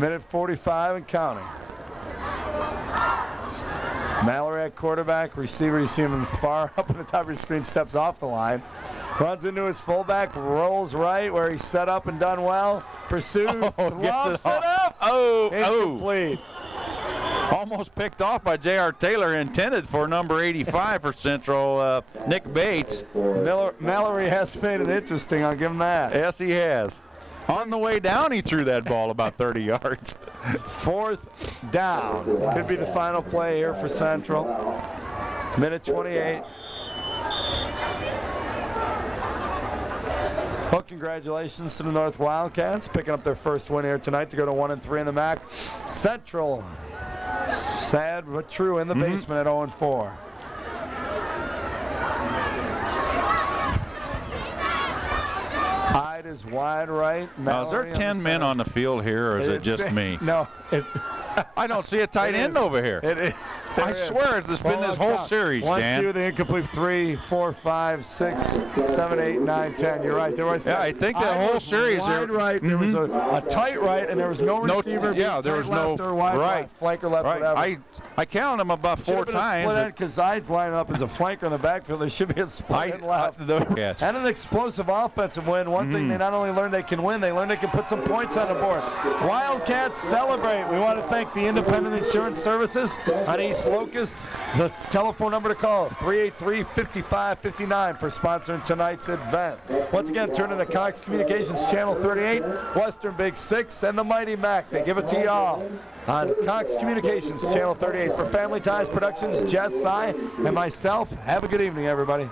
Minute 45 and counting. Mallory at quarterback, receiver, you see him far up in the top of your screen, steps off the line. Runs into his fullback, rolls right where he's set up and done well. Pursues, loves it up. Incomplete. Almost picked off by J.R. Taylor, intended for number 85 for Central, Nick Bates. Mallory has made it interesting, I'll give him that. Yes, he has. On the way down, he threw that ball about 30 yards. 4th down. Could be the final play here for Central. It's minute 28. Well, congratulations to the North Wildcats picking up their first win here tonight to go to 1-3 in the MAC. Central, sad but true, in the basement at 0-4. Hyde is wide right. Now, is there 10 men on the field here, or is it just me? No. I don't see a tight end over here. I swear it's been this whole series, Dan. 1, 2, the incomplete, 3, 4, 5, 6, 7, 8, 9, 10. You're right. There was. Yeah, I think the whole series there. Wide right. There was a tight right, and there was no receiver. Yeah, there was no right. Flanker left. Right. Whatever. I counted them about 4 times. Because Zide's lining up as a flanker in the backfield. There should be a split end left. Yes. And an explosive offensive win. One thing they not only learned they can win, they learned they can put some points on the board. Wildcats celebrate. We want to thank the Independent Insurance Services on East Locust. The telephone number to call, 383-5559, for sponsoring tonight's event. Once again, turn to the Cox Communications Channel 38, Western Big 6, and the Mighty Mac. They give it to y'all on Cox Communications Channel 38. For Family Ties Productions, Jess, Cy, and myself, have a good evening, everybody.